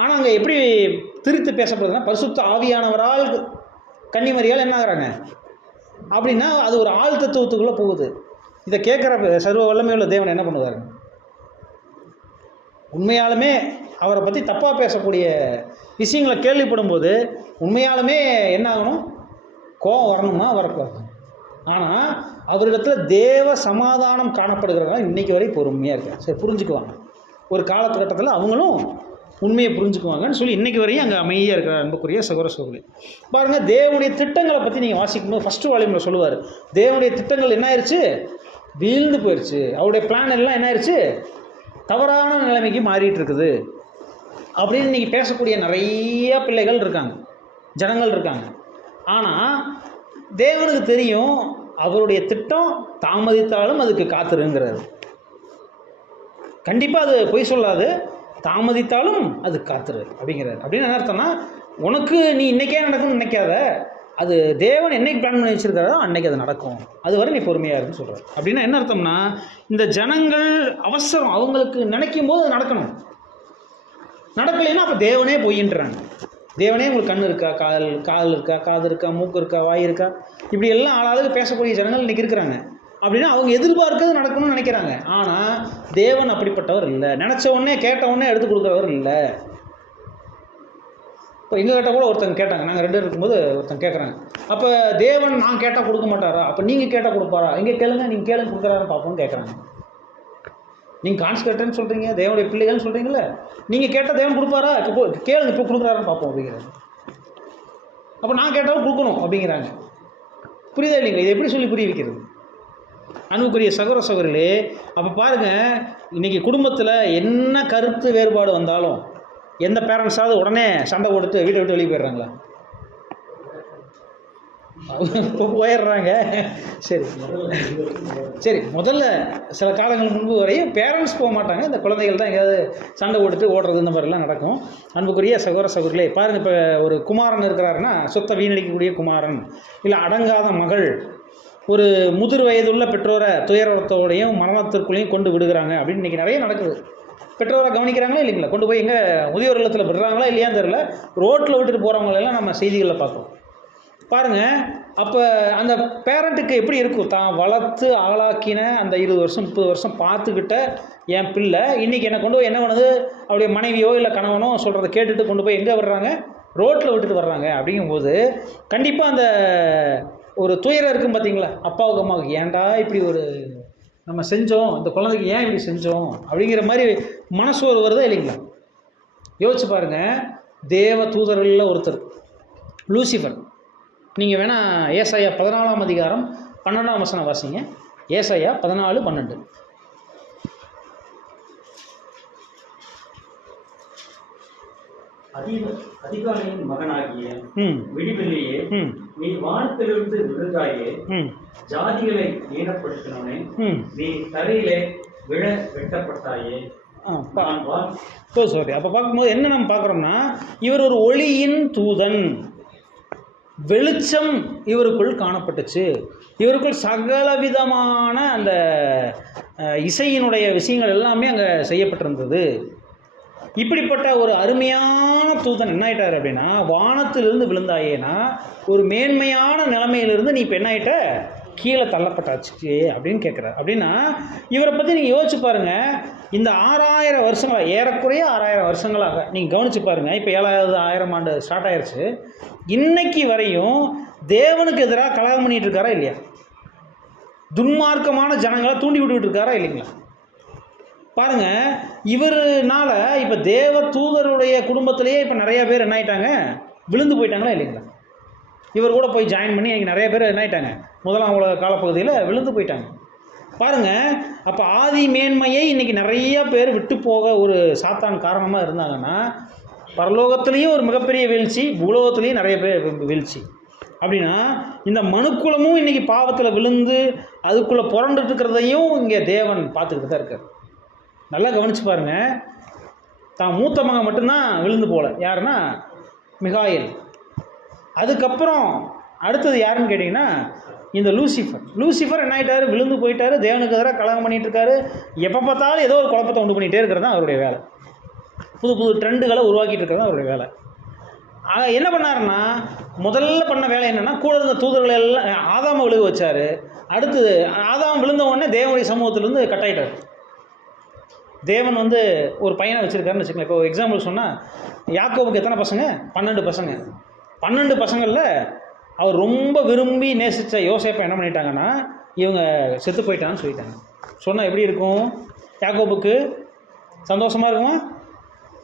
ஆனால் அங்கே எப்படி திரித்து பேசப்படுதுன்னா, பரிசுத்த ஆவியானவரால் கன்னிமரியால் என்ன ஆகிறாங்க அப்படின்னா, அது ஒரு ஆள் தத்துவத்துக்குள்ளே போகுது. இதை கேட்குற சர்வ வல்லமையுள்ள தேவன் என்ன பண்ணுவார்? உண்மையாலுமே அவரை பற்றி தப்பாக பேசக்கூடிய விஷயங்களை கேள்விப்படும் போது உண்மையாலுமே என்ன ஆகணும்? கோபம் வரணுமா? வரக்கூடாது. ஆனால் அவரிடத்தில் தேவ சமாதானம் காணப்படுகிறவங்க இன்றைக்கி வரை பொறுமையாக இருக்காங்க. சரி, புரிஞ்சுக்குவாங்க. ஒரு காலகட்டத்தில் அவங்களும் உண்மையை புரிஞ்சுக்குவாங்கன்னு சொல்லி இன்றைக்கி வரையும் அங்கே அமைதியாக இருக்கிற அன்புக்குரிய சகோதர சகோதரி. பாருங்கள், தேவனுடைய திட்டங்களை பற்றி நீங்கள் வாசிக்கும்போது ஃபஸ்ட்டு வால்யூமில் சொல்லுவார், தேவனுடைய திட்டங்கள் என்ன ஆயிடுச்சு? வீழ்ந்து போயிடுச்சு. அவருடைய பிளான் எல்லாம் என்ன ஆயிடுச்சு? தவறான நிலைமைக்கு மாறிட்டு இருக்குது அப்படின்னு இன்றைக்கி பேசக்கூடிய நிறைய பிள்ளைகள் இருக்காங்க, ஜனங்கள் இருக்காங்க. ஆனால் தேவனுக்கு தெரியும் அவருடைய திட்டம் தாமதித்தாலும் அதுக்கு காத்திருங்கிறாரு. கண்டிப்பாக அது பொய் சொல்லாது, தாமதித்தாலும் அது காத்துரு அப்படிங்கிறார். அப்படின்னு என்ன அர்த்தம்னா, உனக்கு நீ இன்றைக்கே நடக்கும்னு நினைக்காத, அது தேவன் என்னைக்கு பிளான் பண்ணி வச்சுருக்காரோ அன்றைக்கி அது நடக்கும், அது வரை நீ பொறுமையாக இருக்குன்னு சொல்கிறார். அப்படின்னா என்ன அர்த்தம்னா, இந்த ஜனங்கள் அவசரம், அவங்களுக்கு நினைக்கும் போது அது நடக்கணும். நடக்கலைன்னா அப்போ தேவனே பொய்யின்றாங்க. தேவனே உங்களுக்கு கண் இருக்கா, கால் இருக்கா, காது இருக்கா, மூக்கு இருக்கா, வாய் இருக்கா, இப்படி எல்லாம் ஆளாளுக்கு பேசக்கூடிய ஜனங்கள் இன்றைக்கி இருக்கிறாங்க. அப்படின்னா அவங்க எதிர்பார்க்கிறது நடக்கணும்னு நினைக்கிறாங்க. ஆனால் தேவன் அப்படிப்பட்டவர் இல்லை. நினச்ச உடனே கேட்ட உடனே எடுத்து கொடுக்குறவர் இல்லை. இப்போ எங்கள் கிட்ட கூட ஒருத்தங்க கேட்டாங்க, நாங்கள் 2 பேர் இருக்கும்போது ஒருத்தங்க கேட்குறாங்க, அப்போ தேவன் நான் கேட்டால் கொடுக்க மாட்டாரா, அப்போ நீங்கள் கேட்டால் கொடுப்பாரா, எங்கே கேளுங்க, நீங்கள் கேளுங்க கொடுக்குறாருன்னு பார்ப்போம்னு கேட்குறாங்க. நீங்கள் கான்ஸ்கேட்டர்னு சொல்கிறீங்க, தேவனுடைய பிள்ளைகள்னு சொல்கிறீங்களே, நீங்கள் கேட்டால் தேவன் கொடுப்பாரா, இப்போ கேளுங்க, இப்போ கொடுக்குறாருன்னு பார்ப்போம் அப்படிங்கிறாங்க. அப்போ நான் கேட்டாலும் கொடுக்கணும் அப்படிங்கிறாங்க. புரியுதா இல்லைங்களா? இது எப்படி சொல்லி புரிய வைக்கிறது? அன்புக்குரிய சகோதர சகோதரிகளே, அப்போ பாருங்கள், இன்றைக்கி குடும்பத்தில் என்ன கருத்து வேறுபாடு வந்தாலும் எந்த பேரண்ட்ஸாவது உடனே சண்டை கொடுத்து வீட்டை விட்டு வெளியே போயிடுறாங்களா? போயிடுறாங்க. சரி, முதல்ல சில காலங்கள் முன்பு வரையும் பேரண்ட்ஸ் போக மாட்டாங்க, இந்த குழந்தைகள் தான் எங்கேயாவது சண்டை போட்டுட்டு ஓடுறது, இந்த மாதிரிலாம் நடக்கும். அன்புக்குரிய சகோதர சகோதரிகளே, பாருங்கள், இப்போ ஒரு குமாரன் இருக்கிறாருன்னா, சொத்தை வீணடிக்கக்கூடிய குமாரன், இல்லை அடங்காத மகள், ஒரு முதிர் வயதுள்ள பெற்றோரை துயரத்தோடையும் மரணத்திற்குள்ளேயும் கொண்டு விடுகிறாங்க அப்படின்னு இன்றைக்கி நிறைய நடக்குது. பெற்றோரை கவனிக்கிறாங்களா இல்லைங்களா? கொண்டு போய் எங்கே முதியோர் இல்லத்தில் விடுறாங்களா இல்லையான்னு தெரியல, ரோட்டில் விட்டுட்டு போகிறவங்களெல்லாம் நம்ம செய்திகளில் பார்க்குறோம். பாருங்கள், அப்போ அந்த பேரண்ட்டுக்கு எப்படி இருக்கும்? தான் வளர்த்து ஆளாக்கின அந்த 20 வருஷம் 30 வருஷம் பார்த்துக்கிட்ட என் பிள்ளை இன்றைக்கி என்னை கொண்டு போய் என்ன பண்ணுது, அவருடைய மனைவியோ இல்லை கணவனோ சொல்கிறத கேட்டுட்டு கொண்டு போய் எங்கே விடுறாங்க? ரோட்டில் விட்டுட்டு வர்றாங்க. அப்படிங்கும்போது கண்டிப்பாக அந்த ஒரு துயரம் இருக்கும் பார்த்தீங்களா, அப்பாவுக்கு அம்மாவுக்கு, ஏன்டா இப்படி ஒரு நம்ம செஞ்சோம், இந்த குழந்தைக்கு ஏன் இப்படி செஞ்சோம் அப்படிங்கிற மாதிரி மனசோர்வு வருதா இல்லைங்களா? யோசிச்சு பாருங்கள். தேவ தூதர்களில் ஒருத்தர் லூசிஃபர். நீங்கள் வேணால் ஏசாயா 14ஆம் அதிகாரம் 12ஆம் வசனம் வாசிங்க. ஏசாயா 14:12. அதிகாலையின் மகனாகிய விடிவெளியே, நீ வானத்திலிருந்து விழுந்தாயே, ஜாதிகளை ஈனப்படுத்தினவனே, நீ தரையிலே விழ வெட்டப்பட்டாயே. சாரி, அப்போ பார்க்கும்போது என்ன நம்ம பார்க்குறோம்னா, இவர் ஒரு ஒளியின் தூதன், வெளிச்சம் இவருக்குள் காணப்பட்டுச்சு, இவருக்குள் சகல விதமான அந்த இசையினுடைய விஷயங்கள் எல்லாமே அங்கே செய்யப்பட்டிருந்தது. இப்படிப்பட்ட ஒரு அருமையான தூதன் என்ன ஆகிட்டார் அப்படின்னா, வானத்திலிருந்து விழுந்தாயேனா ஒரு மேன்மையான நிலைமையிலிருந்து நீ இப்போ என்ன ஆகிட்ட, கீழே தள்ளப்பட்டாச்சு அப்படின்னு கேட்குறாரு. அப்படின்னா இவரை பற்றி நீங்கள் யோசிச்சு பாருங்கள். இந்த 6000 வருஷங்களாக, ஏறக்குறைய 6000 வருஷங்களாக நீங்கள் கவனித்து பாருங்கள். இப்போ 7வது 1000 ஆண்டு ஸ்டார்ட் ஆயிடுச்சு. இன்னைக்கு வரையும் தேவனுக்கு எதிராக கலகம் பண்ணிகிட்டு இருக்காரா இல்லையா? துன்மார்க்கமான ஜனங்களை தூண்டி விட்டுக்கிட்டு இருக்காரா இல்லைங்களா? பாருங்க, இவருனால இப்போ தேவ தூதருடைய குடும்பத்திலேயே இப்போ நிறைய பேர் என்ன ஆயிட்டாங்க, விழுந்து போயிட்டாங்களா இல்லைங்களா? இவர் கூட போய் ஜாயின் பண்ணி இன்னைக்கு நிறைய பேர் என்ன ஆயிட்டாங்க, முதலாம் உலக காலப்பகுதியில் விழுந்து போயிட்டாங்க. பாருங்க, அப்போ ஆதி மேன்மையை இன்னைக்கு நிறைய பேர் விட்டு போக ஒரு சாத்தான் காரணமாக இருந்தாங்கன்னா, பரலோகத்திலையும் ஒரு மிகப்பெரிய வீழ்ச்சி, பூலோகத்திலையும் நிறைய பேர் வீழ்ச்சி. அப்படின்னா இந்த மனுக்குலமும் இன்னைக்கு பாவத்தில் விழுந்து அதுக்குள்ளே புரண்டுட்டு இருக்கிறதையும் இங்கே தேவன் பார்த்துக்கிட்டு தான் இருக்கார். நல்லா கவனிச்சு பாருங்க. தான் மூத்த மகன் மட்டும்தான் விழுந்து போகல. யாருன்னா மிகாயேல். அதுக்கப்புறம் அடுத்தது யாருன்னு கேட்டிங்கன்னா இந்த லூசிஃபர் என்ன ஆகிட்டார், விழுந்து போயிட்டார், தேவனுக்கு எதிராக கலகம் பண்ணிகிட்டு இருக்காரு. எப்போ பார்த்தாலும் ஏதோ ஒரு குழப்பத்தை உண்டு பண்ணிகிட்டே இருக்கிறது தான் அவருடைய வேலை. புது புது ட்ரெண்டுகளை உருவாக்கிட்டு இருக்கிறது தான் அவருடைய வேலை. என்ன பண்ணாருன்னா, முதல்ல பண்ண வேலை என்னென்னா, கூட இருந்த தூதர்களை எல்லாம் ஆதாமை விழுக வச்சார். அடுத்தது ஆதாம் விழுந்த உடனே தேவனுடைய சமூகத்திலேருந்து கட் ஆகிட்டார். தேவன் ஒரு பையனை வச்சுருக்காருன்னு வச்சுக்கோங்க. இப்போ எக்ஸாம்பிள் சொன்னால், யாக்கோபுக்கு எத்தனை பசங்க? 12 பசங்க. 12 பசங்களில் அவர் ரொம்ப விரும்பி நேசித்த யோசேப்பை என்ன பண்ணிட்டாங்கன்னா, இவங்க செத்து போயிட்டான்னு சொல்லிட்டாங்க. சொன்னால் எப்படி இருக்கும்? யாக்கோபுக்கு சந்தோஷமாக இருக்குமா?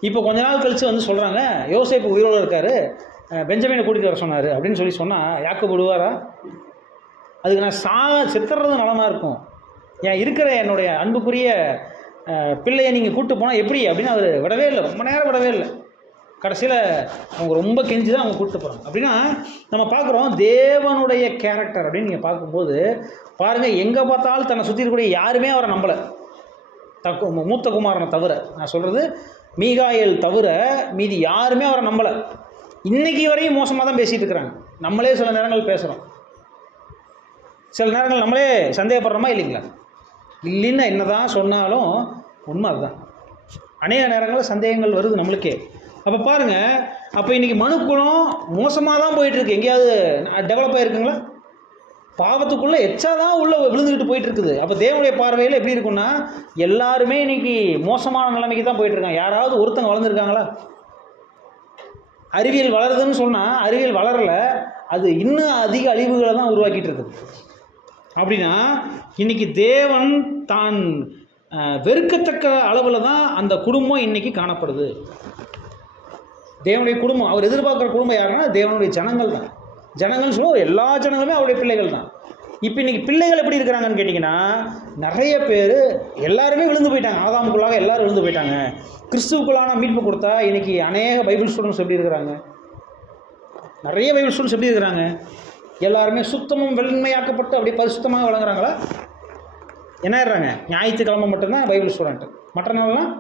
இப்போ கொஞ்ச நாள் கழித்து சொல்கிறாங்க, யோசேப்பு உயிரோடு இருக்கார், பெஞ்சமினை கூட்டிகிட்டு வர சொன்னார் அப்படின்னு சொன்னால் யாக்கோபு விடுவாரா? அதுக்கு நான் செத்துறது நலமாக இருக்கும், ஏன் இருக்கிற என்னுடைய அன்புக்குரிய பிள்ளையை நீங்கள் கூப்பிட்டு போனால் எப்படி அப்படின்னு அவர் விடவே இல்லை. ரொம்ப நேரம் விடவே இல்லை. கடைசியில் அவங்க ரொம்ப கெஞ்சி தான் அவங்க கூப்பிட்டு போகிறாங்க. அப்படின்னா நம்ம பார்க்குறோம் தேவனுடைய கேரக்டர் அப்படின்னு நீங்கள் பார்க்கும்போது பாருங்கள், எங்கே பார்த்தாலும் தன்னை சுற்றி இருக்கக்கூடிய யாருமே அவரை நம்பலை. மூத்த குமாரனை தவிர, நான் சொல்கிறது மீகாயேல் தவிர மீதி யாருமே அவரை நம்பலை. இன்றைக்கி வரையும் மோசமாக தான் பேசிகிட்டு இருக்கிறாங்க. நம்மளே சில நேரங்கள் பேசுகிறோம், சில நேரங்கள் நம்மளே சந்தேகப்படுறோமா இல்லைங்களா? இல்லைன்னா என்ன தான் சொன்னாலும் உண்மை அதுதான். அநேக நேரங்களில் சந்தேகங்கள் வருது நம்மளுக்கே. அப்போ பாருங்கள், அப்போ இன்றைக்கி மனுக்குலம் மோசமாக தான் போயிட்டுருக்கு. எங்கேயாவது டெவலப் ஆகிருக்குங்களா? பாவத்துக்குள்ளே எச்சா தான் உள்ளே விழுந்துக்கிட்டு போயிட்டுருக்குது. அப்போ தேவனுடைய பார்வையில் எப்படி இருக்குன்னா, எல்லாருமே இன்றைக்கி மோசமான நிலைமைக்கு தான் போயிட்டுருக்காங்க. யாராவது ஒருத்தங்க வளர்ந்துருக்காங்களா? அறிவியல் வளருதுன்னு சொன்னால் அறிவியல் வளரலை, அது இன்னும் அதிக அழிவுகளை தான் உருவாக்கிட்டு இருக்குது. அப்படின்னா இன்றைக்கி தேவன் தான் வெறுக்கத்தக்க அளவில் தான் அந்த குடும்பம் இன்றைக்கி காணப்படுது. தேவனுடைய குடும்பம், அவர் எதிர்பார்க்குற குடும்பம் யாருன்னா தேவனுடைய ஜனங்கள் தான். ஜனங்கள்னு சொல்லுவோம், எல்லா ஜனங்களுமே அவருடைய பிள்ளைகள் தான். இப்போ இன்றைக்கி பிள்ளைகள் எப்படி இருக்கிறாங்கன்னு கேட்டிங்கன்னா, நிறைய பேர் எல்லாருமே விழுந்து போயிட்டாங்க. ஆதாமுக்குள்ளாக எல்லோரும் விழுந்து போயிட்டாங்க. கிறிஸ்துவுக்குள்ளான மீட்பு கொடுத்தா இன்றைக்கி அநேக பைபிள் ஸ்டூடெண்ட்ஸ் எப்படி இருக்கிறாங்க? நிறைய பைபிள் ஸ்டூடெண்ட்ஸ் எப்படி இருக்கிறாங்க? எல்லாருமே சுத்தமும் வெண்மையாக்கப்பட்டு அப்படி பரிசுத்தமாக வழங்குறாங்களா? என்ன ஆயிடுறாங்க? ஞாயிற்றுக்கிழமை மட்டும்தான் பைபிள் ஸ்டூடெண்ட், மற்ற நாள்லாம்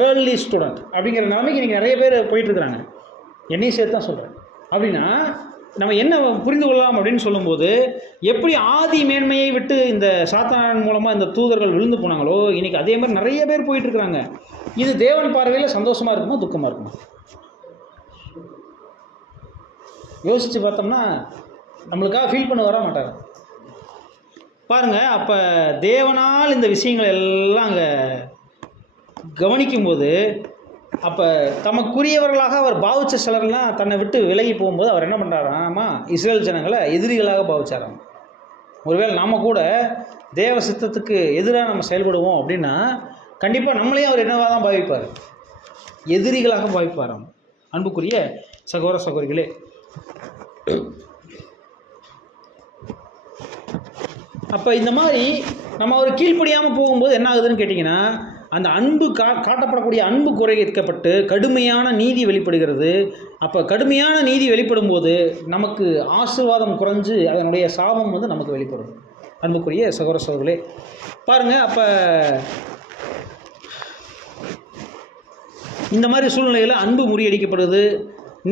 வேர்ல்ட்லி ஸ்டூடெண்ட் அப்படிங்கிற நிலைமைக்கு இன்றைக்கி நிறைய பேர் போயிட்டுருக்குறாங்க. என்னையும் சேர்த்து தான் சொல்கிறேன். அப்படின்னா நம்ம என்ன புரிந்து கொள்ளலாம் அப்படின்னு சொல்லும்போது, எப்படி ஆதி மேன்மையை விட்டு இந்த சாத்தான் மூலமாக இந்த தூதர்கள் விழுந்து போனாங்களோ, இன்றைக்கி அதே மாதிரி நிறைய பேர் போயிட்டுருக்குறாங்க. இது தேவன் பார்வையில் சந்தோஷமாக இருக்குமா துக்கமாக இருக்குமா? யோசித்து பார்த்தோம்னா நம்மளுக்காக ஃபீல் பண்ண வர மாட்டாங்க. பாருங்கள், அப்போ தேவனால் இந்த விஷயங்கள் எல்லாம் அங்கே கவனிக்கும்போது, அப்போ தமக்குரியவர்களாக அவர் பாவிச்ச சிலர்லாம் தன்னை விட்டு விலகி போகும்போது அவர் என்ன பண்ணுறாராமா, இஸ்ரேல் ஜனங்களை எதிரிகளாக பாவிச்சாராம். ஒருவேளை நாம் கூட தேவ சித்தத்துக்கு எதிராக நம்ம செயல்படுவோம் அப்படின்னா கண்டிப்பாக நம்மளையும் அவர் என்னவாக தான் பாவிப்பார், எதிரிகளாக பாவிப்பாராம். அன்புக்குரிய சகோதர சகோதரிகளே, அப்போ இந்த மாதிரி நம்ம ஒரு கீழ்ப்படியாமல் போகும்போது என்ன ஆகுதுன்னு கேட்டிங்கன்னா, அந்த அன்பு காட்டப்படக்கூடிய அன்பு குறைக்கப்பட்டு கடுமையான நீதி வெளிப்படுகிறது. அப்போ கடுமையான நீதி வெளிப்படும் போது நமக்கு ஆசீர்வாதம் குறைஞ்சு அதனுடைய சாபம் நமக்கு வெளிப்படும். அன்புக்குரிய சகோதர சகோதரிகளே, பாருங்கள், அப்போ இந்த மாதிரி சூழ்நிலையில் அன்பு முறியடிக்கப்படுது,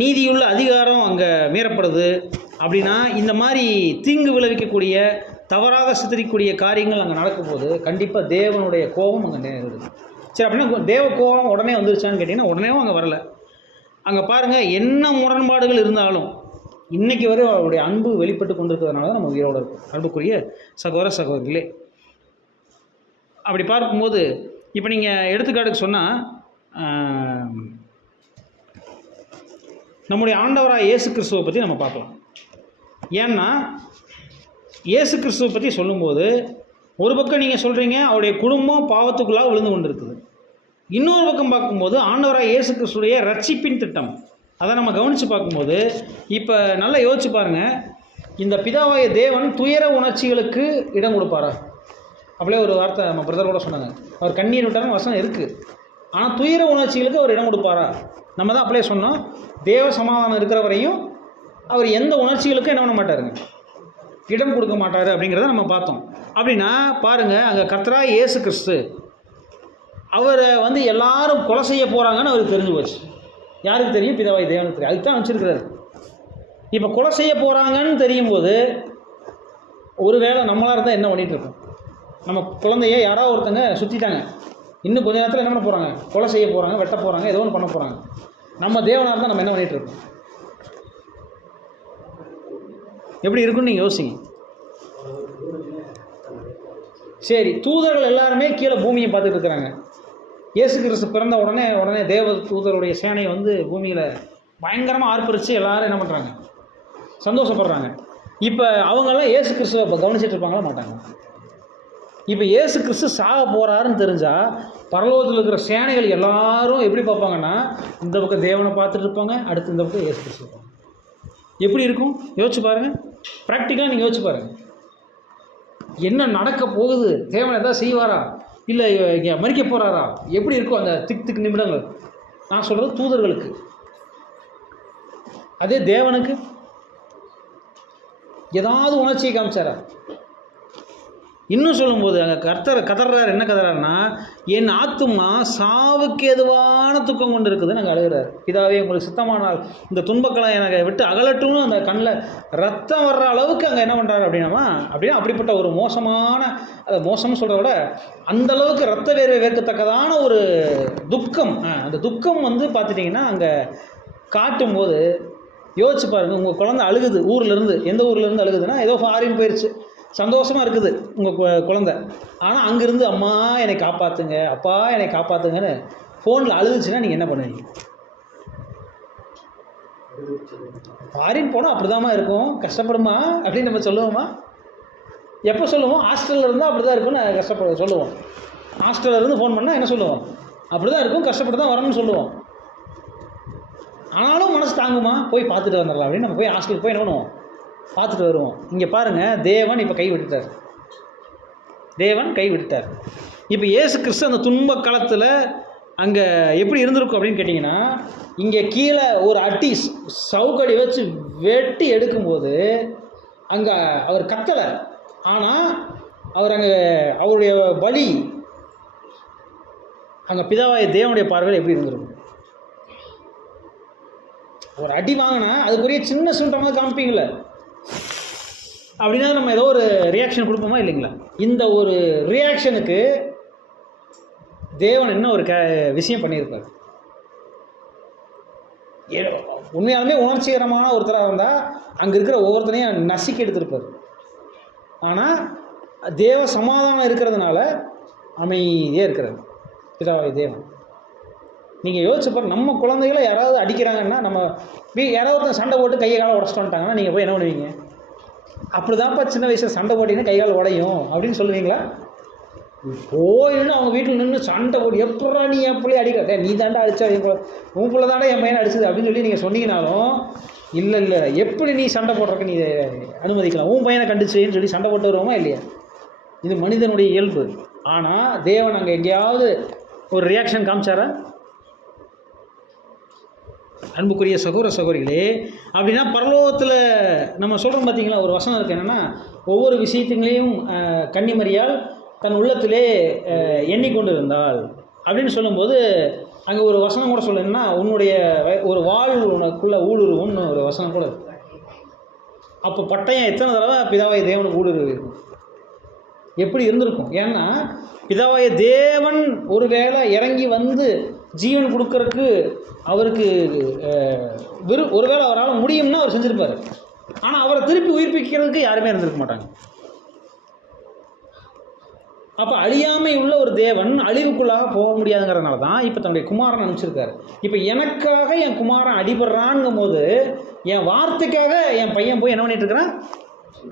நீதியுள்ள அதிகாரம் அங்கே மீறப்படுது. அப்படின்னா இந்த மாதிரி தீங்கு விளைவிக்கக்கூடிய தவறாக சித்தரிக்கக்கூடிய காரியங்கள் அங்கே நடக்கும்போது கண்டிப்பாக தேவனுடைய கோபம் அங்கே நேரிடுது. சரி, அப்படின்னா தேவ கோபம் உடனே வந்துருச்சான்னு கேட்டிங்கன்னா உடனேவும் அங்கே வரலை. அங்கே பாருங்கள், என்ன முரண்பாடுகள் இருந்தாலும் இன்றைக்கி வரை அவருடைய அன்பு வெளிப்பட்டு கொண்டிருக்கிறதுனால தான் நம்ம உயிரோடு இருக்கோம். அன்புக்குரிய சகோதர சகோதரிகளே, அப்படி பார்க்கும்போது இப்போ நீங்கள் எடுத்துக்காட்டுக்கு சொன்னால் நம்முடைய ஆண்டவராக இயேசு கிறிஸ்துவை பற்றி நம்ம பார்க்கலாம். ஏன்னா இயேசு கிறிஸ்துவை பற்றி சொல்லும்போது ஒரு பக்கம் நீங்கள் சொல்கிறீங்க அவருடைய குடும்பம் பாவத்துக்குள்ளாக விழுந்து கொண்டு இருக்குது. இன்னொரு பக்கம் பார்க்கும்போது ஆண்டவராக இயேசு கிறிஸ்துடைய ரட்சிப்பின் திட்டம் அதை நம்ம கவனித்து பார்க்கும்போது இப்போ நல்லா யோசிச்சு பாருங்கள், இந்த பிதாவாய தேவன் துயர உணர்ச்சிகளுக்கு இடம் கொடுப்பாரா? அப்படியே ஒரு வார்த்தை நம்ம பிரதர் கூட சொன்னாங்க, அவர் கண்ணீர் விட்டாருன்னு வசனம் இருக்குது. ஆனால் துயர உணர்ச்சிகளுக்கு அவர் இடம் கொடுப்பாரா? நம்ம தான் அப்படியே சொன்னோம், தேவ சமாதானம் இருக்கிற வரையும் அவர் எந்த உணர்ச்சிகளுக்கும் என்ன பண்ண மாட்டாருங்க, இடம் கொடுக்க மாட்டார் அப்படிங்கிறத நம்ம பார்த்தோம். அப்படின்னா பாருங்கள், அங்கே கர்த்தராகிய இயேசு கிறிஸ்து அவரை எல்லாரும் கொலை செய்ய போகிறாங்கன்னு அவருக்கு தெரிஞ்சு போச்சு. யாருக்கு தெரியும்? பிதாவாய் தேவனுக்கு தெரியும். அதுக்கு தான் அனுப்பிச்சிருக்கிறாரு. இப்போ கொலை செய்ய போகிறாங்கன்னு தெரியும் போது ஒருவேளை நம்மளாக இருந்தால் என்ன பண்ணிகிட்டு இருக்கோம்? நம்ம குழந்தைய யாராவது ஒருத்தங்க சுற்றிட்டாங்க, இன்னும் கொஞ்ச நேரத்தில் என்ன பண்ண போகிறாங்க? கொலை செய்ய போகிறாங்க, வெட்ட போகிறாங்க, ஏதோ ஒன்று பண்ண போகிறாங்க. நம்ம தேவனாக இருந்தால் நம்ம என்ன பண்ணிகிட்டு இருக்கோம்? எப்படி இருக்குன்னு நீங்கள் யோசிங்க. சரி, தூதர்கள் எல்லாருமே கீழே பூமியை பார்த்துட்டு இருக்கிறாங்க. இயேசு கிறிஸ்து பிறந்த உடனே தேவ தூதருடைய சேனை பூமியில் பயங்கரமாக ஆர்ப்பரித்து எல்லாரும் என்ன பண்ணுறாங்க? சந்தோஷப்படுறாங்க. இப்போ அவங்கெல்லாம் இயேசு கிறிஸ்துவை இப்போ கவனிச்சிட்டு இருப்பாங்களா? மாட்டாங்க. இப்போ இயேசு கிறிஸ்து சாக போகிறாருன்னு தெரிஞ்சால் பரலோகத்தில் இருக்கிற சேனைகள் எல்லாரும் எப்படி பார்ப்பாங்கன்னா, இந்த பக்கம் தேவனை பார்த்துட்டு இருப்பாங்க, அடுத்து இந்த பக்கம் இயேசு கிறிஸ்து இருப்பாங்க. எப்படி இருக்கும் யோசிச்சு பாருங்கள். ப்ராக்டிக்கலாக நீங்கள் யோசிச்சு பாருங்கள். என்ன நடக்க போகுது? தேவன் எதாவது செய்வாரா, இல்லை மறிக்க போகிறாரா? எப்படி இருக்கும் அந்த திக்கு நிமிடங்கள்? நான் சொல்கிறது தூதர்களுக்கு. அதே தேவனுக்கு ஏதாவது உணர்ச்சியை காமிச்சாரா? இன்னும் சொல்லும்போது அங்கே கதறார். என்ன கதறாருன்னா, என் ஆத்துமா சாவுக்கு எதுவான துக்கம் கொண்டு இருக்குதுன்னு அங்கே அழுகிறார். இதாவே உங்களுக்கு சித்தமானால் இந்த துன்பக்களை எனக்கு விட்டு அகலட்டும்னு அந்த கண்ணில் ரத்தம் வர்ற அளவுக்கு அங்கே என்ன பண்ணுறாரு அப்படின்னா அப்படிப்பட்ட ஒரு மோசம்னு சொல்கிறத விட அந்தளவுக்கு ரத்த வேர்வை வேர்க்கத்தக்கதான ஒரு துக்கம். அந்த துக்கம் பார்த்துட்டிங்கன்னா அங்கே காட்டும்போது யோசிச்சு பாருங்கள். உங்கள் குழந்தை அழுகுது, ஊர்லேருந்து, எந்த ஊர்லேருந்து அழுகுதுன்னா ஏதோ ஃபாரின் போயிடுச்சு, சந்தோஷமாக இருக்குது உங்கள் குழந்தை. ஆனால் அங்கேருந்து அம்மா என்னை காப்பாற்றுங்க, அப்பா என்னை காப்பாற்றுங்கன்னு ஃபோனில் அழுதுச்சுன்னா நீங்கள் என்ன பண்ணுவீங்க? ஃபாரின் போனால் அப்படிதாம்மா இருக்கும், கஷ்டப்படுமா அப்படின்னு நம்ம சொல்லுவோமா? எப்போ சொல்லுவோம்? ஹாஸ்டலில் இருந்தால் அப்படி தான் இருக்கும்னு சொல்லுவோம். ஹாஸ்டலில் இருந்து ஃபோன் பண்ணால் என்ன சொல்லுவோம்? அப்படி தான் இருக்கும், கஷ்டப்பட்டு தான் வரணும்னு சொல்லுவோம். ஆனாலும் மனசு தாங்குமா? போய் பார்த்துட்டு வந்துடலாம் அப்படின்னு நம்ம போய் ஹாஸ்டலுக்கு போய் என்ன பண்ணுவோம்? பார்த்துட்டு வருவோம். இங்கே பாருங்கள், தேவன் இப்போ கை விட்டுட்டார். இப்போ இயேசு கிறிஸ்து அந்த துன்ப காலத்தில் அங்கே எப்படி இருந்திருக்கும் அப்படின்னு கேட்டிங்கன்னா, இங்கே கீழே ஒரு அட்டி சவுக்கடி வச்சு வெட்டி எடுக்கும்போது அங்கே அவர் கத்தலை. ஆனால் அவர் அங்கே அவருடைய பலி அங்கே பிதாவாய தேவனுடைய பார்வையில் எப்படி இருந்திருக்கும்? ஒரு அடி வாங்கினா அதுக்குரிய சின்ன சிம்டமாக காமிப்பீங்களே, அப்படின்னா நம்ம ஏதோ ஒரு ரியாக்ஷன் கொடுப்போமா இல்லைங்களா? இந்த ஒரு ரியாக்ஷனுக்கு தேவன் என்ன ஒரு விஷயம் பண்ணியிருப்பார். உண்மையாலுமே உணர்ச்சிகரமான ஒருத்தராக இருந்தால் அங்கே இருக்கிற ஒவ்வொருத்தனையும் நசுக்கி எடுத்திருப்பார். ஆனால் தேவ சமாதானம் இருக்கிறதுனால அமைதியாக இருக்கிறார் பிதாவாகிய தேவன். நீங்கள் யோசிச்சு பாருங்க, நம்ம குழந்தைகளை யாராவது அடிக்கிறாங்கன்னா, நம்ம யாராவது சண்டை போட்டு கையை காலை உடச்சிட்டு வந்துட்டாங்கன்னா நீங்கள் போய் என்ன பண்ணுவீங்க? அப்படி தான்ப்பா சின்ன வயசில் சண்டை போட்டிங்கன்னா கை கால் உடையும் அப்படின்னு சொல்லுவீங்களா? போயின்னு அவங்க வீட்டில் நின்று சண்டை போட்டு எப்படா நீ என் பிள்ளைய அடிக்க, நீ தாண்டா அடிச்சா உன் பிள்ளை தாண்டா என் பையனை அடிச்சது அப்படின்னு சொல்லி நீங்கள் சொன்னீங்கனாலும், இல்லை எப்படி நீ சண்டை போடுறக்கு நீ அனுமதிக்கலாம், உன் பையனை கண்டிச்சுன்னு சொல்லி சண்டை போட்டு வருவோமா இல்லையா? இது மனிதனுடைய இயல்பு. ஆனால் தேவன் அங்கே எங்கேயாவது ஒரு ரியாக்ஷன் காமிச்சாரா? அன்புக்குரிய சகோதர சகோதரிகளே, அப்படின்னா பரலோகத்தில் நம்ம சொல்கிறோம் பார்த்தீங்களா, ஒரு வசனம் இருக்குது என்னென்னா, ஒவ்வொரு விஷயத்துங்களையும் கன்னிமரியால் தன் உள்ளத்திலே எண்ணிக்கொண்டு இருந்தாள் அப்படின்னு சொல்லும்போது அங்கே ஒரு வசனம் கூட சொல்லுன்னா, உன்னுடைய ஒரு வாழ் உனக்குள்ளே ஊடுருவும்னு ஒரு வசனம் கூட இருக்குது. அப்போ பட்டயம் எத்தனை தடவை பிதாவாய தேவனுக்கு ஊடுருவி இருக்கும்? எப்படி இருந்திருக்கும்? ஏன்னா பிதாவாய தேவன் ஒருவேளை இறங்கி வந்து ஜீவன் கொடுக்கறதுக்கு அவருக்கு ஒருவேளை அவரால் முடியும்னா அவர் செஞ்சுருப்பார். ஆனால் அவரை திருப்பி உயிர்ப்பிக்கிறதுக்கு யாருமே இருந்திருக்க மாட்டாங்க. அப்போ அழியாமை உள்ள ஒரு தேவன் அழிவுக்குள்ளாக போக முடியாதுங்கிறதுனால தான் இப்போ தன்னுடைய குமாரன் அனுப்பிச்சிருக்காரு. இப்போ எனக்காக என் குமாரன் அடிபடுறான்ங்கும் போது, என் வார்த்தைக்காக என் பையன் போய் என்ன பண்ணிட்டு இருக்கிறான்,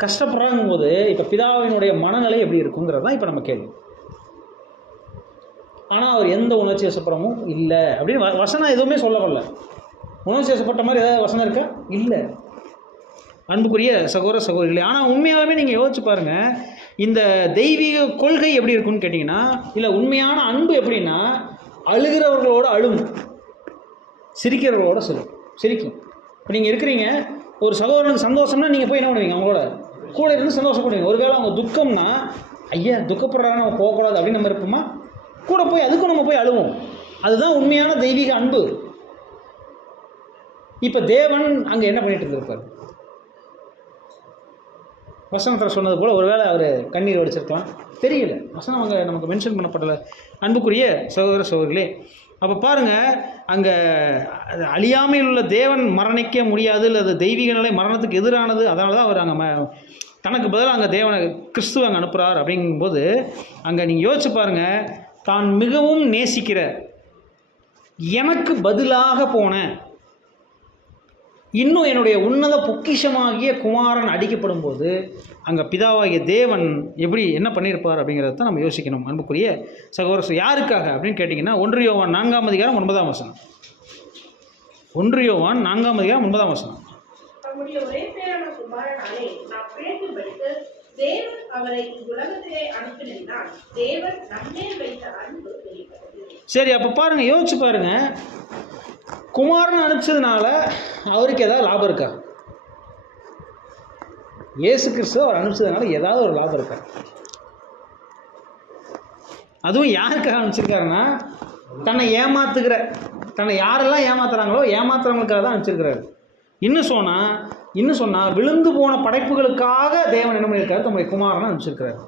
கஷ்டப்படுறாங்கும் போது, இப்போ பிதாவினுடைய மனநிலை எப்படி இருக்குங்கிறது தான் இப்போ நம்ம கேள்வி. ஆனால் அவர் எந்த உணர்ச்சி வசப்படுறமும் இல்லை அப்படின்னு வசனம் எதுவுமே சொல்லப்படல. உணர்ச்சி வசப்பட்ட மாதிரி ஏதாவது வசனம் இருக்கா? இல்லை. அன்புக்குரிய சகோதர சகோதரிகளே, ஆனால் உண்மையாகவே நீங்கள் யோசிச்சு பாருங்கள், இந்த தெய்வீக கொள்கை எப்படி இருக்குன்னு கேட்டிங்கன்னா, இல்லை உண்மையான அன்பு எப்படின்னா, அழுகிறவர்களோட அழும், சிரிக்கிறவர்களோட சிரிக்கும். இப்போ நீங்கள் இருக்கிறீங்க, ஒரு சகோதரனுக்கு சந்தோஷம்னா நீங்கள் போய் என்ன பண்ணுவீங்க, அவங்களோட கூட இருந்து சந்தோஷப்படுவீங்க. ஒருவேளை அவங்க துக்கம்னா, ஐயா துக்கப்படுறாங்க நம்ம போகக்கூடாது அப்படின்னு நம்ம இருப்போமா, கூட போய் அதுக்கும் நம்ம போய் அழுவோம். அதுதான் உண்மையான தெய்வீக அன்பு. இப்போ தேவன் அங்கே என்ன பண்ணிட்டு இருந்திருப்பார்? வசனத்தில் சொன்னது போல் ஒருவேளை அவர் கண்ணீர் வடிச்சிருக்கலாம், தெரியல. வசனம் அங்கே நமக்கு மென்ஷன் பண்ணப்படலை. அன்புக்குரிய சகோதர சகோதரிகளே, அப்போ பாருங்கள், அங்கே அழியாமையில் உள்ள தேவன் மரணிக்க முடியாது, இல்லை அது தெய்வீக நிலை மரணத்துக்கு எதிரானது. அதனால தான் அவர் அங்கே தனக்கு பதிலாக அங்கே தேவனை கிறிஸ்துவ அங்கே அனுப்புகிறார். அப்படிங்கும்போது அங்கே நீங்கள் யோசிச்சு பாருங்கள், தான் மிகவும் நேசிக்கிற எனக்கு பதிலாக போன இன்னும் என்னுடைய உன்னத பொக்கிஷமாகிய குமாரன் அடிக்கப்படும் போது அங்கே பிதாவாகிய தேவன் எப்படி என்ன பண்ணியிருப்பார் அப்படிங்கிறத தான் நம்ம யோசிக்கணும். அன்புக்குரிய சகோதரர், யாருக்காக அப்படின்னு கேட்டிங்கன்னா 1 யோவான் 4:9. 1 யோவான் 4:9. நம்முடைய ஒரே பேரான குமாரனாலே நாம் பேசும்படிக்கு தேவன் அவரை உலகத்திலே அனுப்பினார். தேவன் நம்மேல் வைத்த அன்பு வெளிப்பட்டது. சரி, அப்போ பாருங்க, யோசிச்சு பாருங்க, குமாரன் அனுப்பிச்சதுனால அவருக்கு ஏதாவது லாபம் இருக்கா? இயேசு கிறிஸ்து அவர் அனுப்பிச்சதுனால ஏதாவது ஒரு லாபம் இருக்கா? அதுவும் யாருக்காக அனுப்பிச்சிருக்காருன்னா, தன்னை ஏமாத்துகிற, தன்னை யாரெல்லாம் ஏமாத்துறாங்களோ ஏமாத்துறவங்களுக்காக தான் அனுப்பிச்சிருக்கிறாரு. இன்னும் சொன்னால் விழுந்து போன படைப்புகளுக்காக தேவன் என்ன பண்ணியிருக்காரு, தம்முடைய குமாரனை அனுப்பிச்சிருக்கிறாரு.